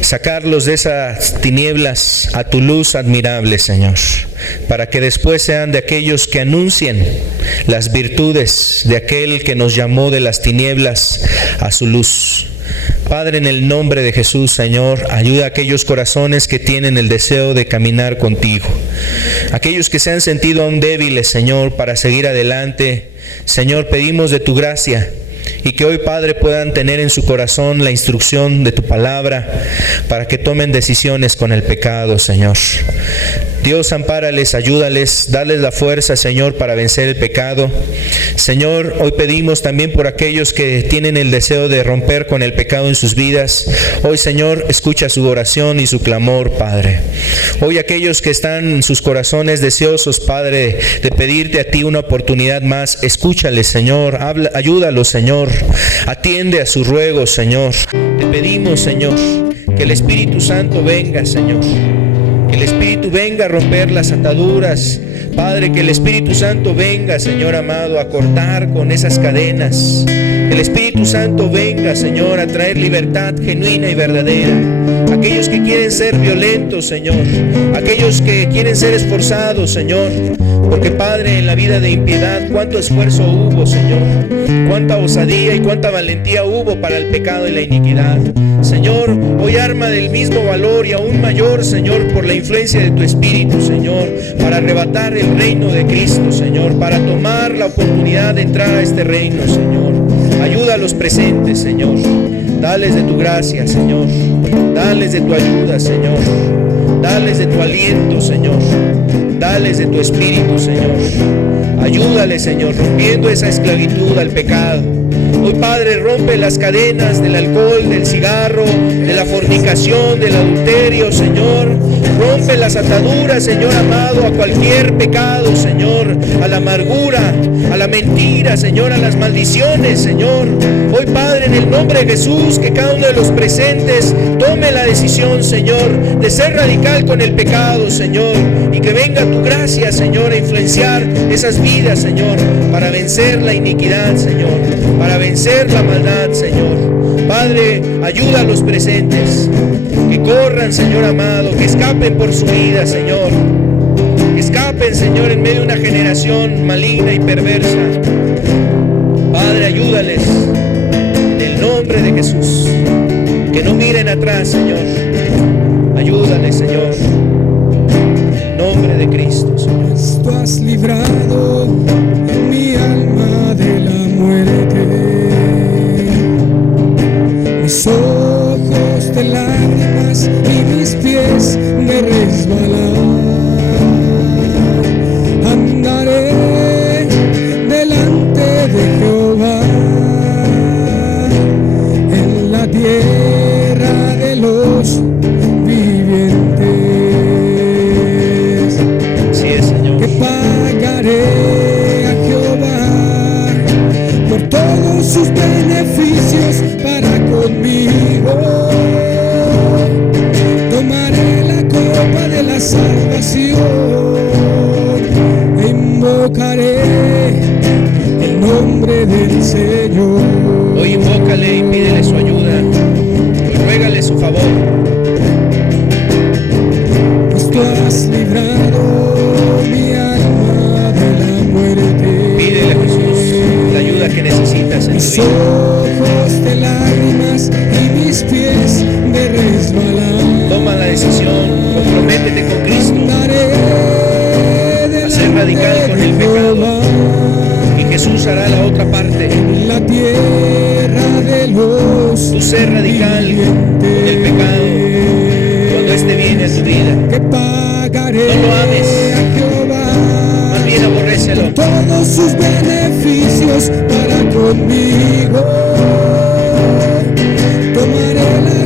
Sacarlos de esas tinieblas a tu luz admirable, Señor, para que después sean de aquellos que anuncien las virtudes de aquel que nos llamó de las tinieblas a su luz. Padre, en el nombre de Jesús, Señor, ayuda a aquellos corazones que tienen el deseo de caminar contigo. Aquellos que se han sentido aún débiles, Señor, para seguir adelante. Señor, pedimos de tu gracia y que hoy, Padre, puedan tener en su corazón la instrucción de tu palabra para que tomen decisiones con el pecado, Señor. Dios, ampárales, ayúdales, dales la fuerza, Señor, para vencer el pecado. Señor, hoy pedimos también por aquellos que tienen el deseo de romper con el pecado en sus vidas. Hoy, Señor, escucha su oración y su clamor, Padre. Hoy aquellos que están en sus corazones deseosos, Padre, de pedirte a ti una oportunidad más, escúchales, Señor, ayúdalos, Señor, atiende a sus ruegos, Señor. Te pedimos, Señor, que el Espíritu Santo venga, Señor. Que el Espíritu venga a romper las ataduras. Padre, que el Espíritu Santo venga, Señor amado, a cortar con esas cadenas. Que el Espíritu Santo venga, Señor, a traer libertad genuina y verdadera. Aquellos que quieren ser violentos, Señor. Aquellos que quieren ser esforzados, Señor. Porque, Padre, en la vida de impiedad, cuánto esfuerzo hubo, Señor. Cuánta osadía y cuánta valentía hubo para el pecado y la iniquidad. Señor, hoy arma del mismo valor y aún mayor, Señor, por la influencia de tu Espíritu, Señor, para arrebatar el reino de Cristo, Señor, para tomar la oportunidad de entrar a este reino, Señor. Ayuda a los presentes, Señor. Dales de tu gracia, Señor. Dales de tu ayuda, Señor. Dales de tu aliento, Señor. Dales de tu Espíritu, Señor. Ayúdales, Señor, rompiendo esa esclavitud al pecado. Hoy, Padre, rompe las cadenas del alcohol, del cigarro, de la fornicación, del adulterio, Señor. Rompe las ataduras, Señor amado, a cualquier pecado, Señor, a la amargura, a la mentira, Señor, a las maldiciones, Señor. Hoy, Padre, en el nombre de Jesús, que cada uno de los presentes tome la decisión, Señor, de ser radical con el pecado, Señor, y que venga tu gracia, Señor, a influenciar esas vidas, Señor, para vencer la iniquidad, Señor, para vencer la maldad, Señor. Padre, ayuda a los presentes, que corran, Señor amado, que escapen por su vida, Señor. Que escapen, Señor, en medio de una generación maligna y perversa. Padre, ayúdales en el nombre de Jesús. Que no miren atrás, Señor. Ayúdales, Señor, en el nombre de Cristo, Señor. Tú has librado mi alma de la muerte, mis ojos de lágrimas y mis pies de resbalar. Andaré delante de Jehová en la tierra de los vivientes. Así es, Señor. Que pagaré a Jehová por todos sus beneficios para conmigo. Tomaré la copa de la salvación e invocaré el nombre del Señor. Hoy invócale y pídele su ayuda. Hoy ruégale su favor. Pues tú has librado mi alma de la muerte. Pídele a Jesús la ayuda que necesitas en Mis tu vida. ojos de lágrimas y mis pies de resbalar. Toma la decisión, comprométete con Cristo a ser radical con el pecado, y Jesús hará la otra parte. En la tierra de los Tú sé radical con el pecado cuando este viene a tu vida. que pagaré No lo ames, a Jehová más bien aborrécelo. todos sus beneficios para conmigo. Tomaré la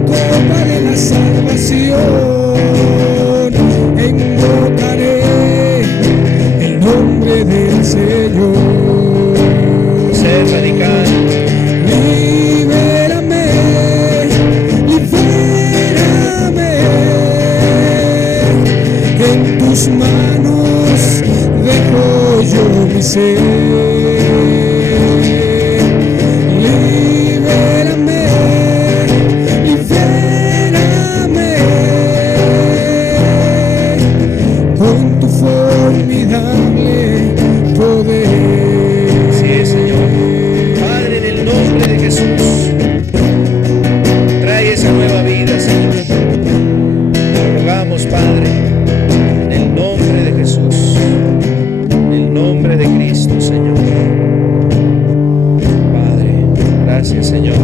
Cristo, Señor. Padre, gracias, Señor.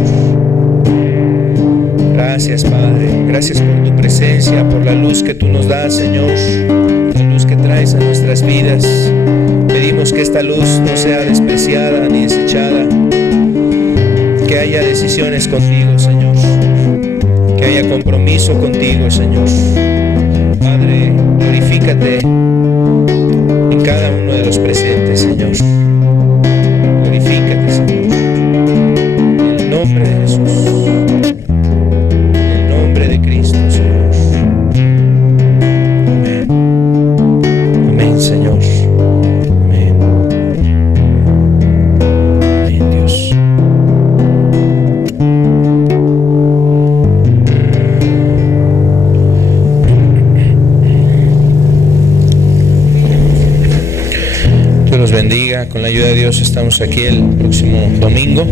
Gracias, Padre. Gracias por tu presencia, por la luz que tú nos das, Señor. La luz que traes a nuestras vidas. Pedimos que esta luz no sea despreciada ni desechada. Que haya decisiones contigo, Señor. Que haya compromiso contigo, Señor. Padre, glorifícate en cada uno de los presentes, Señor. Glorifícate, Señor. En el nombre de Jesús. En el nombre de Cristo, Señor. Amén. Amén, Señor. Amén. Amén, Dios. Dios los bendiga. Con la ayuda de Dios estamos aquí el próximo domingo.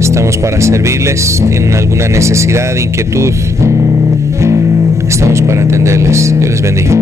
Estamos para servirles. Tienen alguna necesidad, inquietud, estamos para atenderles. Dios les bendiga.